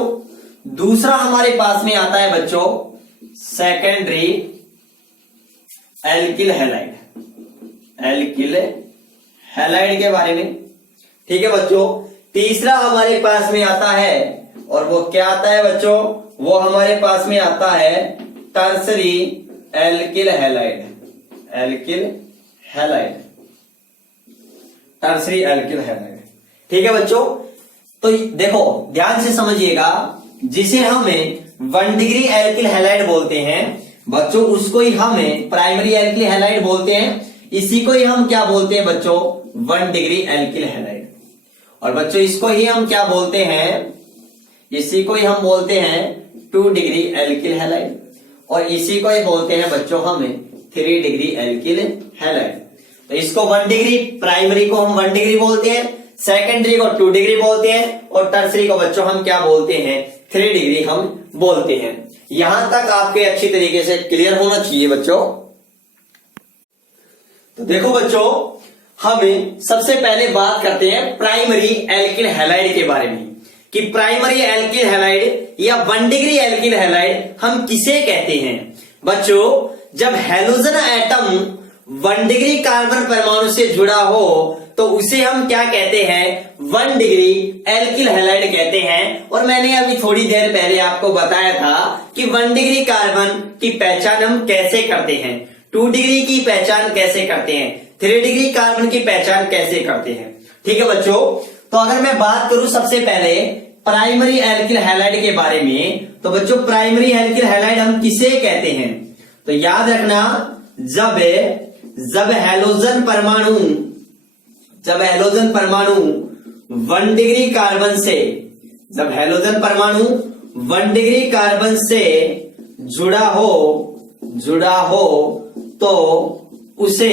दूसरा हमारे पास में आता है बच्चों secondary alkyl halide, alkyl halide के बारे में, ठीक है बच्चों। तीसरा हमारे पास में आता है, और वो क्या आता है बच्चों? वो हमारे पास में आता है tertiary alkyl halide, alkyl halide, tertiary alkyl halide, ठीक है बच्चों। तो देखो ध्यान से समझिएगा, जिसे हमें 1 डिग्री एल्किल हैलाइड बोलते हैं बच्चों, उसको ही हमें प्राइमरी एल्किल हैलाइड बोलते हैं। इसी को ही हम क्या बोलते हैं बच्चों? 1 डिग्री एल्किल हैलाइड। और बच्चों इसको ही हम क्या बोलते हैं? इसी को ही हम बोलते हैं 2 डिग्री एल्किल हैलाइड, और इसी को ही बोलते हैं बच्चों हमें 3 डिग्री एल्किल हैलाइड। तो इसको 1 डिग्री, प्राइमरी को हम 1 डिग्री बोलते हैं, सेकेंडरी को 2 डिग्री बोलते हैं, और टर्सरी को बच्चों हम क्या बोलते हैं? 3 डिग्री हम बोलते हैं। यहां तक आपके अच्छी तरीके से क्लियर होना चाहिए बच्चों। तो देखो बच्चों, हम सबसे पहले बात करते हैं प्राइमरी एल्किल हैलाइड के बारे में, कि प्राइमरी एल्किल हैलाइड या 1 डिग्री एल्किल हैलाइड हम किसे कहते हैं। बच्चों जब हैलोजन एटम 1 डिग्री कार्बन परमाणु से जुड़ा हो तो उसे हम क्या कहते हैं, 1 डिग्री एल्किल हैलाइड कहते हैं। और मैंने अभी थोड़ी देर पहले आपको बताया था कि 1 डिग्री कार्बन की पहचान हम कैसे करते हैं, 2 डिग्री की पहचान कैसे करते हैं, 3 डिग्री कार्बन की पहचान कैसे करते हैं। ठीक है बच्चों, तो अगर मैं बात करूं सबसे पहले प्राइमरी एल्किल हैलाइड के बारे में, तो बच्चों प्राइमरी एल्किल हैलाइड हम किसे कहते हैं, तो याद रखना जब हैलोजन परमाणु 1 डिग्री कार्बन से, जब हैलोजन परमाणु 1 डिग्री कार्बन से जुड़ा हो तो उसे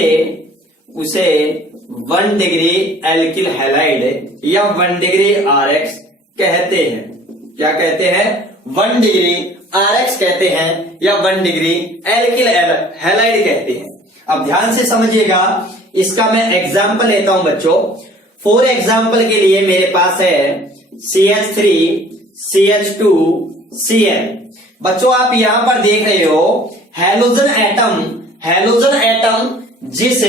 1 डिग्री एल्किल हैलाइड या 1 डिग्री आरएक्स कहते हैं। क्या कहते हैं, 1 डिग्री आरएक्स कहते हैं या 1 डिग्री एल्किल हैलाइड कहते हैं। अब ध्यान से समझिएगा, इसका मैं एग्जाम्पल लेता हूं बच्चों। फॉर एग्जाम्पल के लिए मेरे पास है CH3 CH2 Cl। बच्चों आप यहां पर देख रहे हो हैलोजन एटम जिस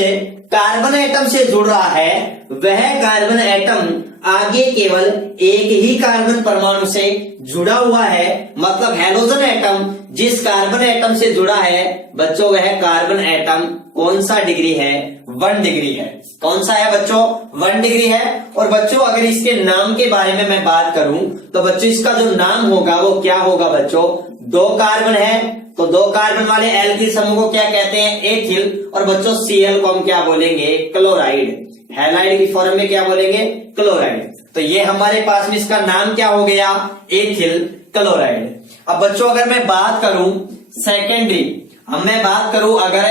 कार्बन एटम से जुड़ रहा है वह कार्बन एटम आगे केवल एक ही कार्बन परमाणु से जुड़ा हुआ है। मतलब हैलोजन एटम जिस कार्बन एटम से जुड़ा है बच्चों वह कार्बन एटम कौन सा डिग्री है, 1 डिग्री है। कौन सा है बच्चों, 1 डिग्री है। और बच्चों अगर इसके नाम के बारे में मैं बात करूं तो बच्चों इसका जो नाम होगा वो क्या होगा बच्चों, 2 कार्बन है तो 2 कार्बन वाले एल्किल समूह को क्या कहते हैं, एथिल। और बच्चों Cl को हम क्या बोलेंगे, क्लोराइड। हैलाइड की फॉर्म में क्या बोलेंगे, क्लोराइड। तो ये हमारे पास में इसका नाम क्या हो गया, एथिल क्लोराइड। अब बच्चों अगर मैं बात करूं सेकेंडरी, अब मैं बात करूं अगर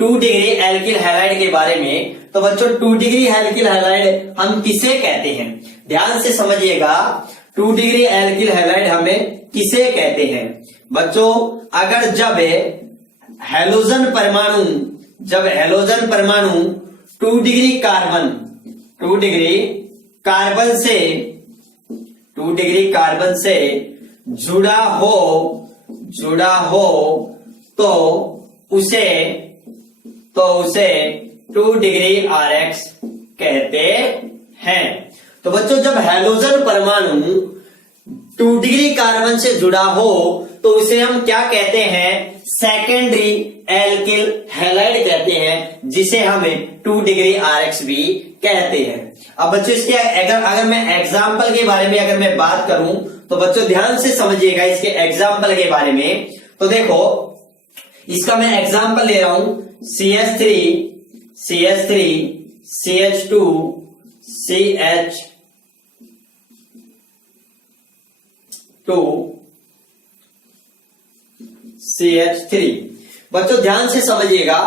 2 डिग्री एल्किल हैलाइड के बारे में, तो बच्चों 2 डिग्री एल्किल हैलाइड हम किसे कहते हैं, ध्यान से समझिएगा। 2 डिग्री एल्किल हैलाइड हमें किसे कहते हैं बच्चों, अगर जब हैलोजन परमाणु 2 डिग्री कार्बन से जुड़ा हो तो उसे 2 डिग्री आरएक्स कहते हैं। तो बच्चों जब हैलोजन परमाणु 2 डिग्री कार्बन से जुड़ा हो तो उसे हम क्या कहते हैं, सेकेंडरी एल्किल हैलाइड कहते हैं, जिसे हमें 2 डिग्री आरएक्स भी कहते हैं। अब बच्चों इसके अगर मैं एग्जाम्पल के बारे में अगर मैं बात करूं तो बच्चों ध्यान से समझिएगा इसके एग्जाम्पल के बारे में। तो देखो इसका मैं एग्जाम्पल ले रहा हूं CH3 CH2 CH3। बच्चों ध्यान से समझिएगा,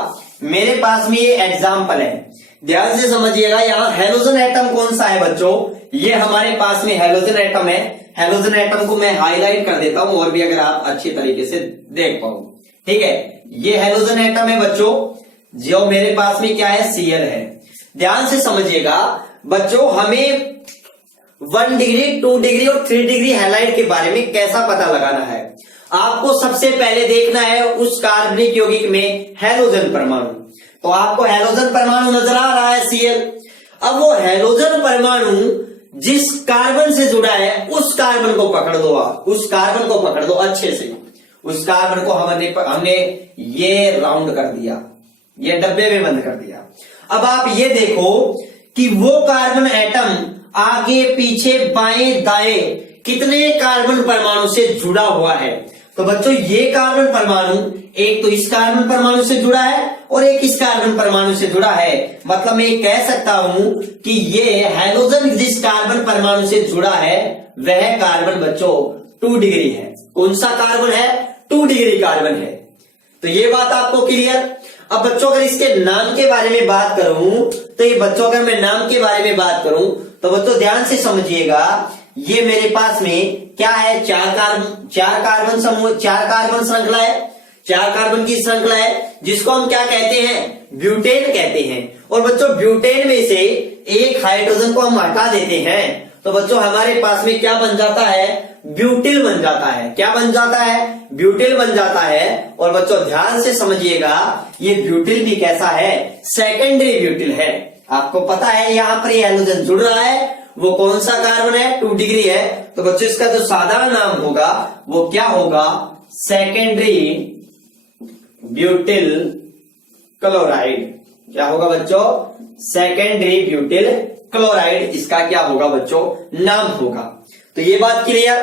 मेरे पास में ये एग्जाम्पल है, ध्यान से समझिएगा। यहाँ हैलोजन एटम कौन सा है बच्चों, ये हमारे पास में हैलोजन एटम है। हैलोजन एटम को मैं हाईलाइट कर देता हूं और भी अगर आप अच्छी तरीके से देख पाओ, ठीक है। ये हैलोजन एटम है बच्चों, जो मेरे पास में क्या है, Cl है। ध्यान से समझिएगा बच्चों, हमें 1 डिग्री 2 डिग्री और 3 डिग्री हैलाइड के बारे में कैसा पता लगाना है। आपको सबसे पहले देखना है उस कार्बनिक यौगिक में हैलोजन परमाणु। तो आपको हैलोजन परमाणु नजर आ रहा है Cl। अब वो हैलोजन परमाणु जिस कार्बन से जुड़ा है उस कार्बन को पकड़ दो, आप उस कार्बन को पकड़ दो अच्छे से। उस कार्बन को हमने ये राउंड कर दिया, ये डब्बे में बंद कर दिया। अब आप ये देखो कि वो कार्बन एटम आगे पीछे बाएं दाएं कितने कार्बन परमाणु से जुड़ा हुआ है। तो बच्चों ये कार्बन परमाणु एक तो इस कार्बन परमाणु से जुड़ा है और एक इस कार्बन परमाणु से जुड़ा है। मतलब मैं कह सकता हूं कि ये हैलोजन जिस कार्बन परमाणु से जुड़ा है वह कार्बन बच्चों 2 डिग्री है। कौन सा कार्बन है, 2 डिग्री कार्बन है। तो ये बात आपको क्लियर। अब बच्चों अगर इसके नाम के बारे में बात करूं तो ये बच्चों अगर मैं नाम के बारे में बात करूं तो बच्चों ध्यान से समझिएगा, ये मेरे पास में क्या है, 4 कार्बन समूह, 4 कार्बन श्रृंखला है, 4 कार्बन की श्रृंखला है, जिसको हम क्या कहते हैं, ब्यूटेन कहते हैं। और बच्चों ब्यूटेन में से एक हाइड्रोजन को हम हटा देते हैं तो बच्चों हमारे पास में क्या बन जाता है, ब्यूटिल बन जाता है। क्या बन जाता है, ब्यूटिल बन जाता है। और बच्चों ध्यान से समझिएगा, ये ब्यूटिल भी कैसा है, सेकेंडरी ब्यूटिल है। आपको पता है यहाँ पर ये हैलोजन जुड़ रहा है, वो कौन सा कार्बन है, 2 डिग्री है। तो बच्चों इसका जो साधारण नाम होगा वो क्या होगा, सेकेंडरी ब्यूटिल क्लोराइड। क्या होगा बच्चों, सेकेंडरी ब्यूटिल क्लोराइड इसका क्या होगा बच्चों, नाम होगा। तो ये बात क्लियर।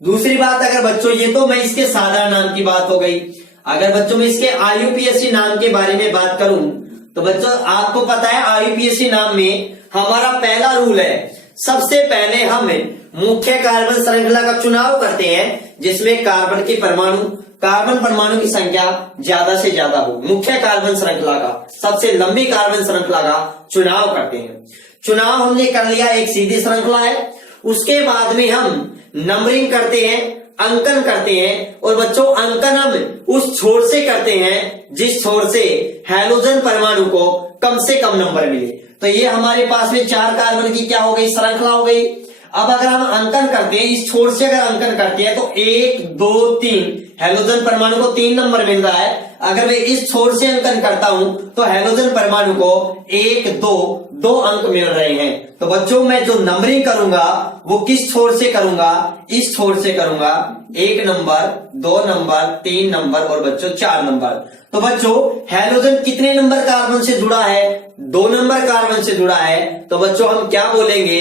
दूसरी बात, अगर बच्चों ये तो मैं इसके साधारण नाम की बात हो गई, अगर बच्चों मैं इसके IUPAC नाम के बारे में बात करूं तो बच्चों आपको पता है IUPAC नाम में हमारा पहला रूल है, सबसे पहले हम मुख्य कार्बन श्रृंखला का चुनाव करते हैं जिसमें कार्बन परमाणु की संख्या ज्यादा से ज्यादा हो। मुख्य कार्बन श्रृंखला का, सबसे लंबी कार्बन श्रृंखला का चुनाव करते हैं। चुनाव हमने कर लिया, एक सीधी श्रृंखला है। उसके बाद में हम नंबरिंग करते हैं, अंकन करते हैं। और बच्चों अंकन हम उस छोर से करते हैं जिस छोर से हैलोजन परमाणु को कम से कम नंबर मिले। तो ये हमारे पास में 4 कार्बन की क्या हो गई, श्रृंखला हो गई। अब अगर हम अंकन करते हैं, इस छोर से अगर अंकन करते हैं तो 1 2 3 हैलोजन परमाणु को 3 नंबर मिल रहा है। अगर मैं इस छोर से अंकन करता हूं तो हैलोजन परमाणु को 1 2 अंक मिल रहे हैं। तो बच्चों मैं जो नंबरिंग करूंगा वो किस छोर से करूंगा, इस छोर से करूंगा। 1 नंबर, 2 नंबर, 3 नंबर और बच्चों 4 नंबर। तो बच्चों हैलोजन कितने नंबर कार्बन से जुड़ा है, 2 नंबर कार्बन से जुड़ा है। तो बच्चों हम क्या बोलेंगे,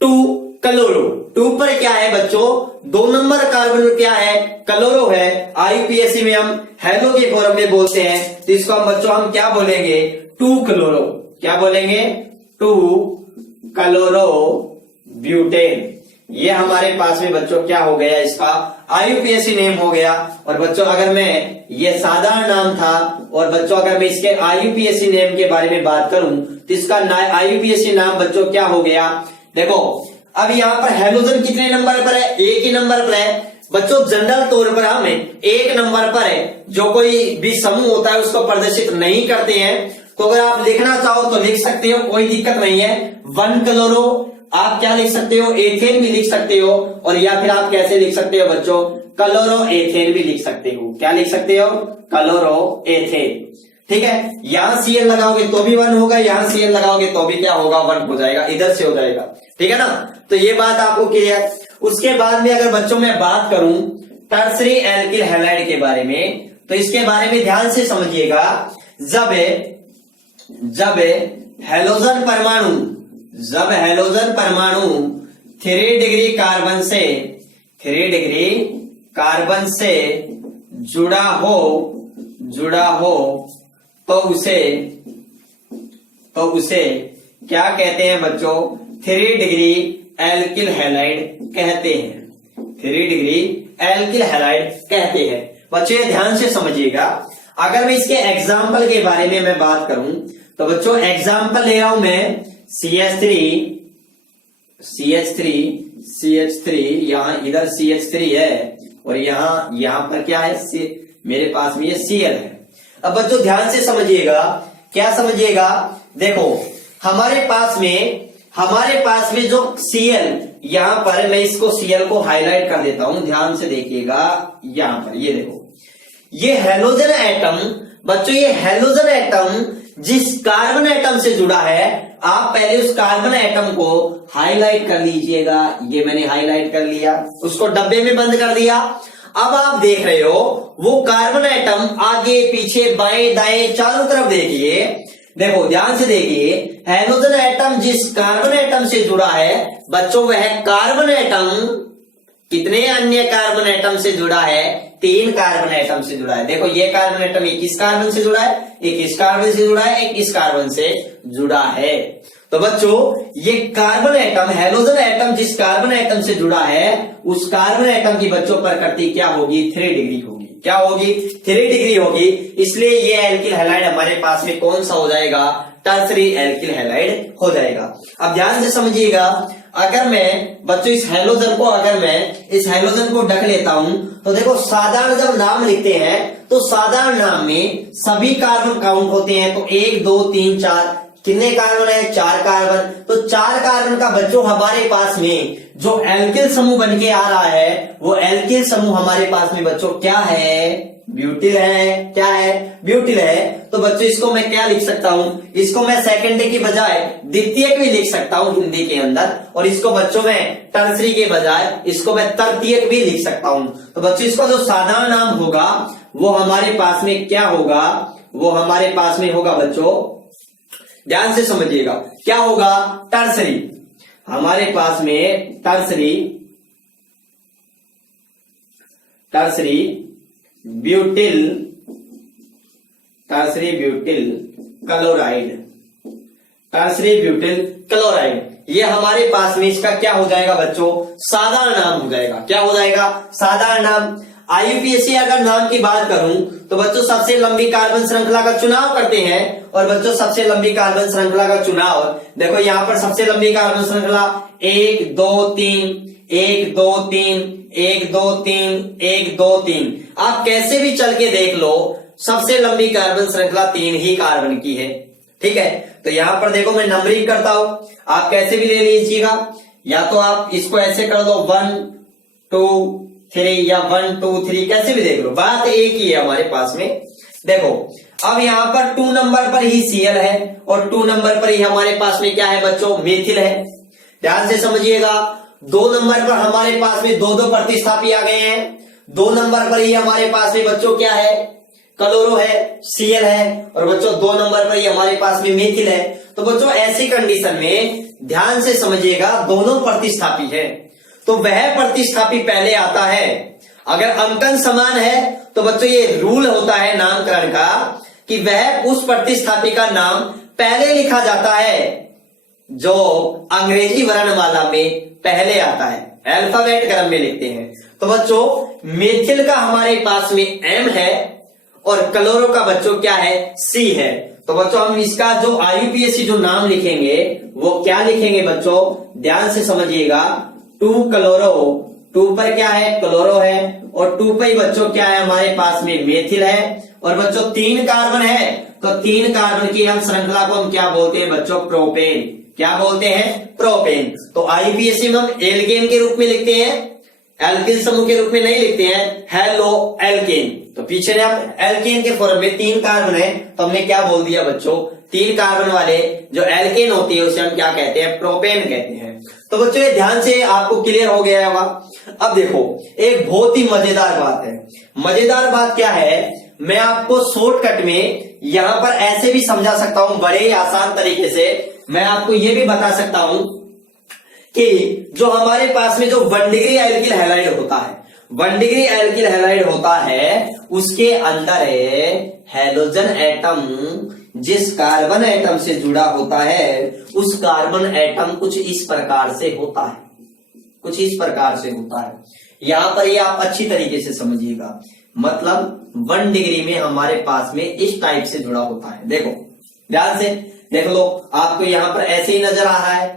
2 क्लोरो। 2 पर क्या है बच्चों, 2 नंबर कार्बन क्या है, क्लोरो है। IUPAC में हम हैलो के फॉर्म में बोलते हैं, तो इसको हम बच्चों हम क्या बोलेंगे, 2 क्लोरो। क्या बोलेंगे, 2 क्लोरो ब्यूटेन। ये हमारे पास में बच्चों क्या हो गया, इसका IUPAC नेम हो गया। और बच्चों अगर मैं ये साधारण नाम था, और बच्चों अगर मैं इसके IUPAC नेम के बारे में बात करूं तो इसका IUPAC नाम बच्चों क्या हो गया। देखो अब यहाँ पर हैलोजन कितने नंबर पर है, 1 ही नंबर पर है। बच्चों जनरल तौर पर हम 1 नंबर पर है, जो कोई भी समूह होता है उसको प्रदर्शित नहीं करते हैं। तो अगर आप लिखना चाहो तो लिख सकते हो, कोई दिक्कत नहीं है। 1 क्लोरो आप क्या लिख सकते हो, एथेन भी लिख सकते हो। और या फिर आप कैसे लिख सकते हो बच्चों, क्लोरो एथेन भी लिख सकते हो। क्या लिख सकते हो, क्लोरो एथेन। ठीक है, यहां Cl लगाओगे तो भी 1 होगा, यहां Cl लगाओगे तो भी क्या होगा, 1 हो जाएगा, इधर से हो जाएगा। ठीक है ना, तो ये बात आपको क्लियर। उसके बाद में अगर बच्चों मैं बात करूं टर्सरी एल्किल हैलाइड के बारे में, तो इसके बारे में ध्यान से समझिएगा। जब हैलोजन परमाणु 3 डिग्री कार्बन से जुड़ा हो तो उसे क्या कहते हैं बच्चों, 3 डिग्री एल्किल हैलाइड कहते हैं। 3 डिग्री एल्किल हैलाइड कहते हैं। बच्चों ये ध्यान से समझिएगा। अगर मैं इसके एग्जाम्पल के बारे में मैं बात करूं तो बच्चों एग्जाम्पल ले रहा हूं मैं CH3, यहां इधर CH3 है और यहां पर क्या है, मेरे पास में ये Cl है। अब बच्चों ध्यान से समझिएगा, क्या समझिएगा, देखो हमारे पास में जो Cl, यहां पर मैं इसको Cl को हाईलाइट कर देता हूं, ध्यान से देखिएगा। यहां पर ये देखो, ये हैलोजन एटम बच्चों, ये हैलोजन एटम जिस कार्बन एटम से जुड़ा है, आप पहले उस कार्बन एटम को हाईलाइट कर लीजिएगा। ये मैंने हाईलाइट कर लिया, उसको डब्बे में बंद कर दिया। अब आप देख रहे हो वो कार्बन एटम आगे पीछे बाएं दाएं चारों तरफ देखिए, देखो ध्यान से देखिए। हैलोजन एटम जिस कार्बन एटम से जुड़ा है बच्चों, वह कार्बन एटम कितने अन्य कार्बन एटम से जुड़ा है, 3 कार्बन एटम से जुड़ा है। देखो ये कार्बन एटम एक इस कार्बन से जुड़ा है, एक इस कार्बन से जुड़ा है, एक इस कार्बन से जुड़ा है। तो बच्चों ये कार्बन एटम, हैलोजन एटम जिस कार्बन एटम से जुड़ा है, उस कार्बन एटम की बच्चों प्रकृति क्या होगी, 3 डिग्री होगी। क्या होगी, 3 डिग्री होगी। इसलिए ये एल्किल हैलाइड हमारे पास में कौन सा हो जाएगा, टर्सरी एल्किल हैलाइड हो जाएगा। अब ध्यान से समझिएगा, अगर मैं बच्चों इस हैलोजन को ढक लेता हूं तो देखो साधारण जब नाम लिखते हैं तो साधारण नाम में सभी कार्बन काउंट होते हैं। तो 1 2 3 4 कितने कार्बन है? 4 कार्बन। तो 4 कार्बन का बच्चों हमारे पास में जो एल्किल समूह बन के आ रहा है वो एल्किल समूह हमारे पास में बच्चों क्या है? ब्यूटिल है। क्या है? ब्यूटिल है। तो बच्चों इसको मैं क्या लिख सकता हूं? इसको मैं सेकेंडरी की बजाय द्वितीयक भी लिख सकता हूं हिंदी के अंदर, और इसको बच्चों में टर्सरी के बजाय इसको मैं तृतीयक भी लिख सकता हूं। तो बच्चों इसका जो साधारण नाम होगा वो हमारे पास में क्या होगा? वो हमारे पास में होगा बच्चों, ध्यान से समझिएगा, क्या होगा? टर्सरी। हमारे पास में tertiary butyl chloride. Tertiary butyl chloride ये हमारे पास में इसका क्या हो जाएगा बच्चों? साधारण नाम हो जाएगा। क्या हो जाएगा? साधारण नाम। आईयूपीएसी अगर नाम की बात करूं तो बच्चों सबसे लंबी कार्बन श्रृंखला का चुनाव करते हैं, और बच्चों सबसे लंबी कार्बन श्रृंखला का चुनाव देखो यहां पर सबसे लंबी कार्बन श्रृंखला 1 2 3 1 2 3 1 2 3 1 2 3। आप कैसे भी चल के देख लो सबसे लंबी कार्बन श्रृंखला 3 ही कार्बन की है। ठीक है, तो यहां पर देखो मैं नंबरिंग करता हूं, आप कैसे भी ले लीजिएगा, या तो आप इसको ऐसे कर दो 1 2 3 या 1 2 3, कैसे भी देख लो, बात एक ही है हमारे पास में। देखो अब यहां पर 2 नंबर पर ही Cl है और 2 नंबर पर ही हमारे पास में क्या है बच्चों? मेथिल है। ध्यान से समझिएगा, 2 नंबर पर हमारे पास में 2 प्रतिस्थापी आ गए हैं। 2 नंबर पर ही हमारे पास में बच्चों क्या है? क्लोरो है, Cl है, और बच्चों 2 नंबर पर ही हमारे पास में मेथिल है। तो बच्चों ऐसी कंडीशन में ध्यान से समझिएगा, दोनों प्रतिस्थापी है तो वह प्रतिस्थापी पहले आता है। अगर अंकन समान है तो बच्चों ये रूल होता है नामकरण का कि वह उस प्रतिस्थापी का नाम पहले लिखा जाता है जो अंग्रेजी वर्णमाला में पहले आता है, अल्फाबेट क्रम में लिखते हैं। तो बच्चों मेथिल का हमारे पास में M है और क्लोरो का बच्चों क्या है? C है। तो बच्चों हम इसका जो आईयूपीएसी जो नाम लिखेंगे वो क्या लिखेंगे बच्चों? ध्यान से समझिएगा, 2 क्लोरो, 2 पर क्या है? क्लोरो है, और 2 पर ही बच्चों क्या है? हमारे पास में मेथिल है, और बच्चों 3 कार्बन है तो 3 कार्बन की हम श्रृंखला को हम क्या बोलते हैं बच्चों? प्रोपेन। क्या बोलते हैं? प्रोपेन। तो आईयूपीएसी में हम एल्केन के रूप में लिखते हैं, एल्किल समूह के रूप में नहीं लिखते हैं, हेलो एल्केन। तो पीछे ने हम एल्केन के फॉर्म में 3 कार्बन है तो हमने क्या बोल दिया बच्चों? 3 कार्बन वाले जो एल्केन होती है उसे हम क्या कहते हैं? प्रोपेन कहते हैं। तो बच्चों ये ध्यान से आपको क्लियर हो गया होगा। अब देखो एक बहुत ही मजेदार बात है। मजेदार बात क्या है, मैं आपको शॉर्टकट में यहां पर ऐसे भी समझा सकता हूं, बड़े ही आसान तरीके से मैं आपको ये भी बता सकता हूं कि जो हमारे पास में जो 1 डिग्री एल्किल हैलाइड होता है, 1 डिग्री एल्किल हैलाइड होता है, उसके अंदर है हैलोजन एटम। जिस कार्बन एटम से जुड़ा होता है उस कार्बन एटम कुछ इस प्रकार से होता है, कुछ इस प्रकार से होता है। यहां पर ये आप अच्छी तरीके से समझिएगा, मतलब 1 डिग्री में हमारे पास में इस टाइप से जुड़ा होता है। देखो ध्यान से देख लो, आपको यहां पर ऐसे ही नजर आ रहा है,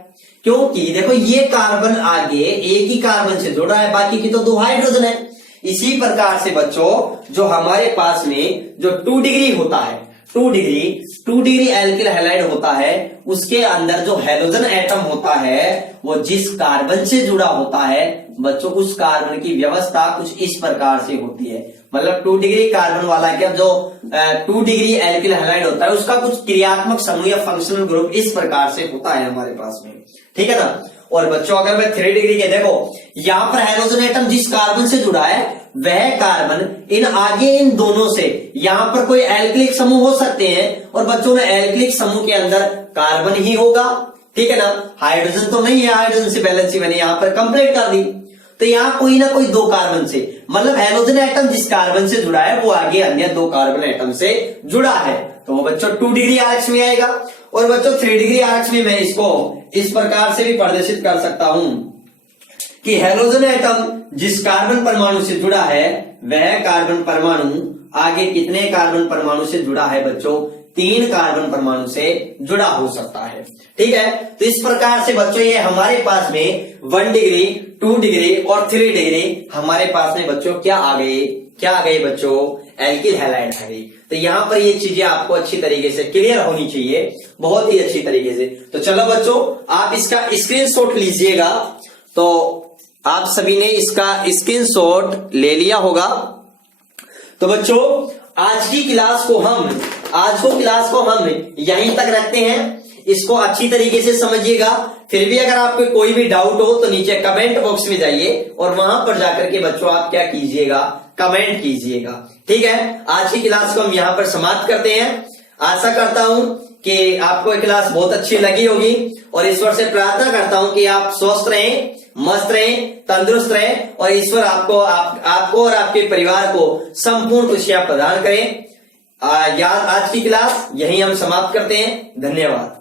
क्योंकि देखो ये कार्बन आगे एक ही कार्बन से जुड़ा है, बाकी की तो 2 हाइड्रोजन है। इसी प्रकार से बच्चों जो हमारे पास में जो 2 डिग्री होता है, 2 डिग्री एल्किल हैलाइड होता है, उसके अंदर जो हैलोजन एटम होता है वो जिस कार्बन से जुड़ा होता है बच्चों उस कार्बन की व्यवस्था कुछ इस प्रकार से होती है। मतलब 2 डिग्री कार्बन वाला क्या जो 2 डिग्री एल्किल हैलाइड होता है उसका कुछ क्रियात्मक समूह या फंक्शनल ग्रुप इस प्रकार से होता है हमारे पास में। ठीक है ना। और बच्चों अगर मैं 3 डिग्री के देखो, यहां पर हाइड्रोजन एटम जिस कार्बन से जुड़ा है वह कार्बन इन आगे इन दोनों से, यहां पर कोई एल्किलिक समूह हो सकते हैं और बच्चों ने एल्किलिक समूह के अंदर कार्बन ही होगा। ठीक है ना, हाइड्रोजन तो नहीं है, हाइड्रोजन से बैलेंस ही मैंने यहां पर कंप्लीट कर दी। तो यहां कोई ना कोई 2 कार्बन से, मतलब हाइड्रोजन एटम जिस कार्बन से जुड़ा है वो आगे अन्य 2 कार्बन एटम से जुड़ा है, तो वो बच्चों 2 डिग्री आरएक्स में आएगा। और बच्चों 3 डिग्री आरएक्स में मैं इसको इस प्रकार से भी प्रदर्शित कर सकता हूं कि हाइड्रोजन एटम जिस कार्बन परमाणु से जुड़ा है वह कार्बन परमाणु आगे कितने कार्बन परमाणु से जुड़ा है बच्चों? 3 कार्बन परमाणु से जुड़ा हो सकता है। ठीक है, तो इस प्रकार से बच्चों ये हमारे पास में 1 डिग्री, 2 डिग्री और 3 डिग्री हमारे पास में बच्चों क्या आ गए बच्चों? एल्किल हैलाइड आ गई। तो यहां पर ये चीजें आपको अच्छी तरीके से क्लियर होनी चाहिए, बहुत ही अच्छी तरीके से। तो चलो बच्चों, आप इसका स्क्रीनशॉट लीजिएगा। तो आप सभी ने इसका स्क्रीनशॉट ले लिया होगा। तो बच्चों, आज की क्लास को हम यहीं तक रखते हैं। इसको अच्छी तरीके से समझिएगा। फिर भी अगर आपको कोई भी डाउट हो तो नीचे कमेंट बॉक्स में जाइए और वहां पर जाकर के बच्चों आप क्या कीजिएगा, कमेंट कीजिएगा। ठीक है, आज की क्लास को हम यहां पर समाप्त करते हैं। आशा करता हूं कि आपको ये क्लास बहुत अच्छी लगी होगी और ईश्वर से प्रार्थना करता हूं कि आप स्वस्थ रहें, मस्त रहें, तंदुरुस्त रहें और ईश्वर आपको और आपके परिवार को संपूर्ण खुशियां प्रदान करें। आज की क्लास यहीं हम समाप्त करते हैं। धन्यवाद।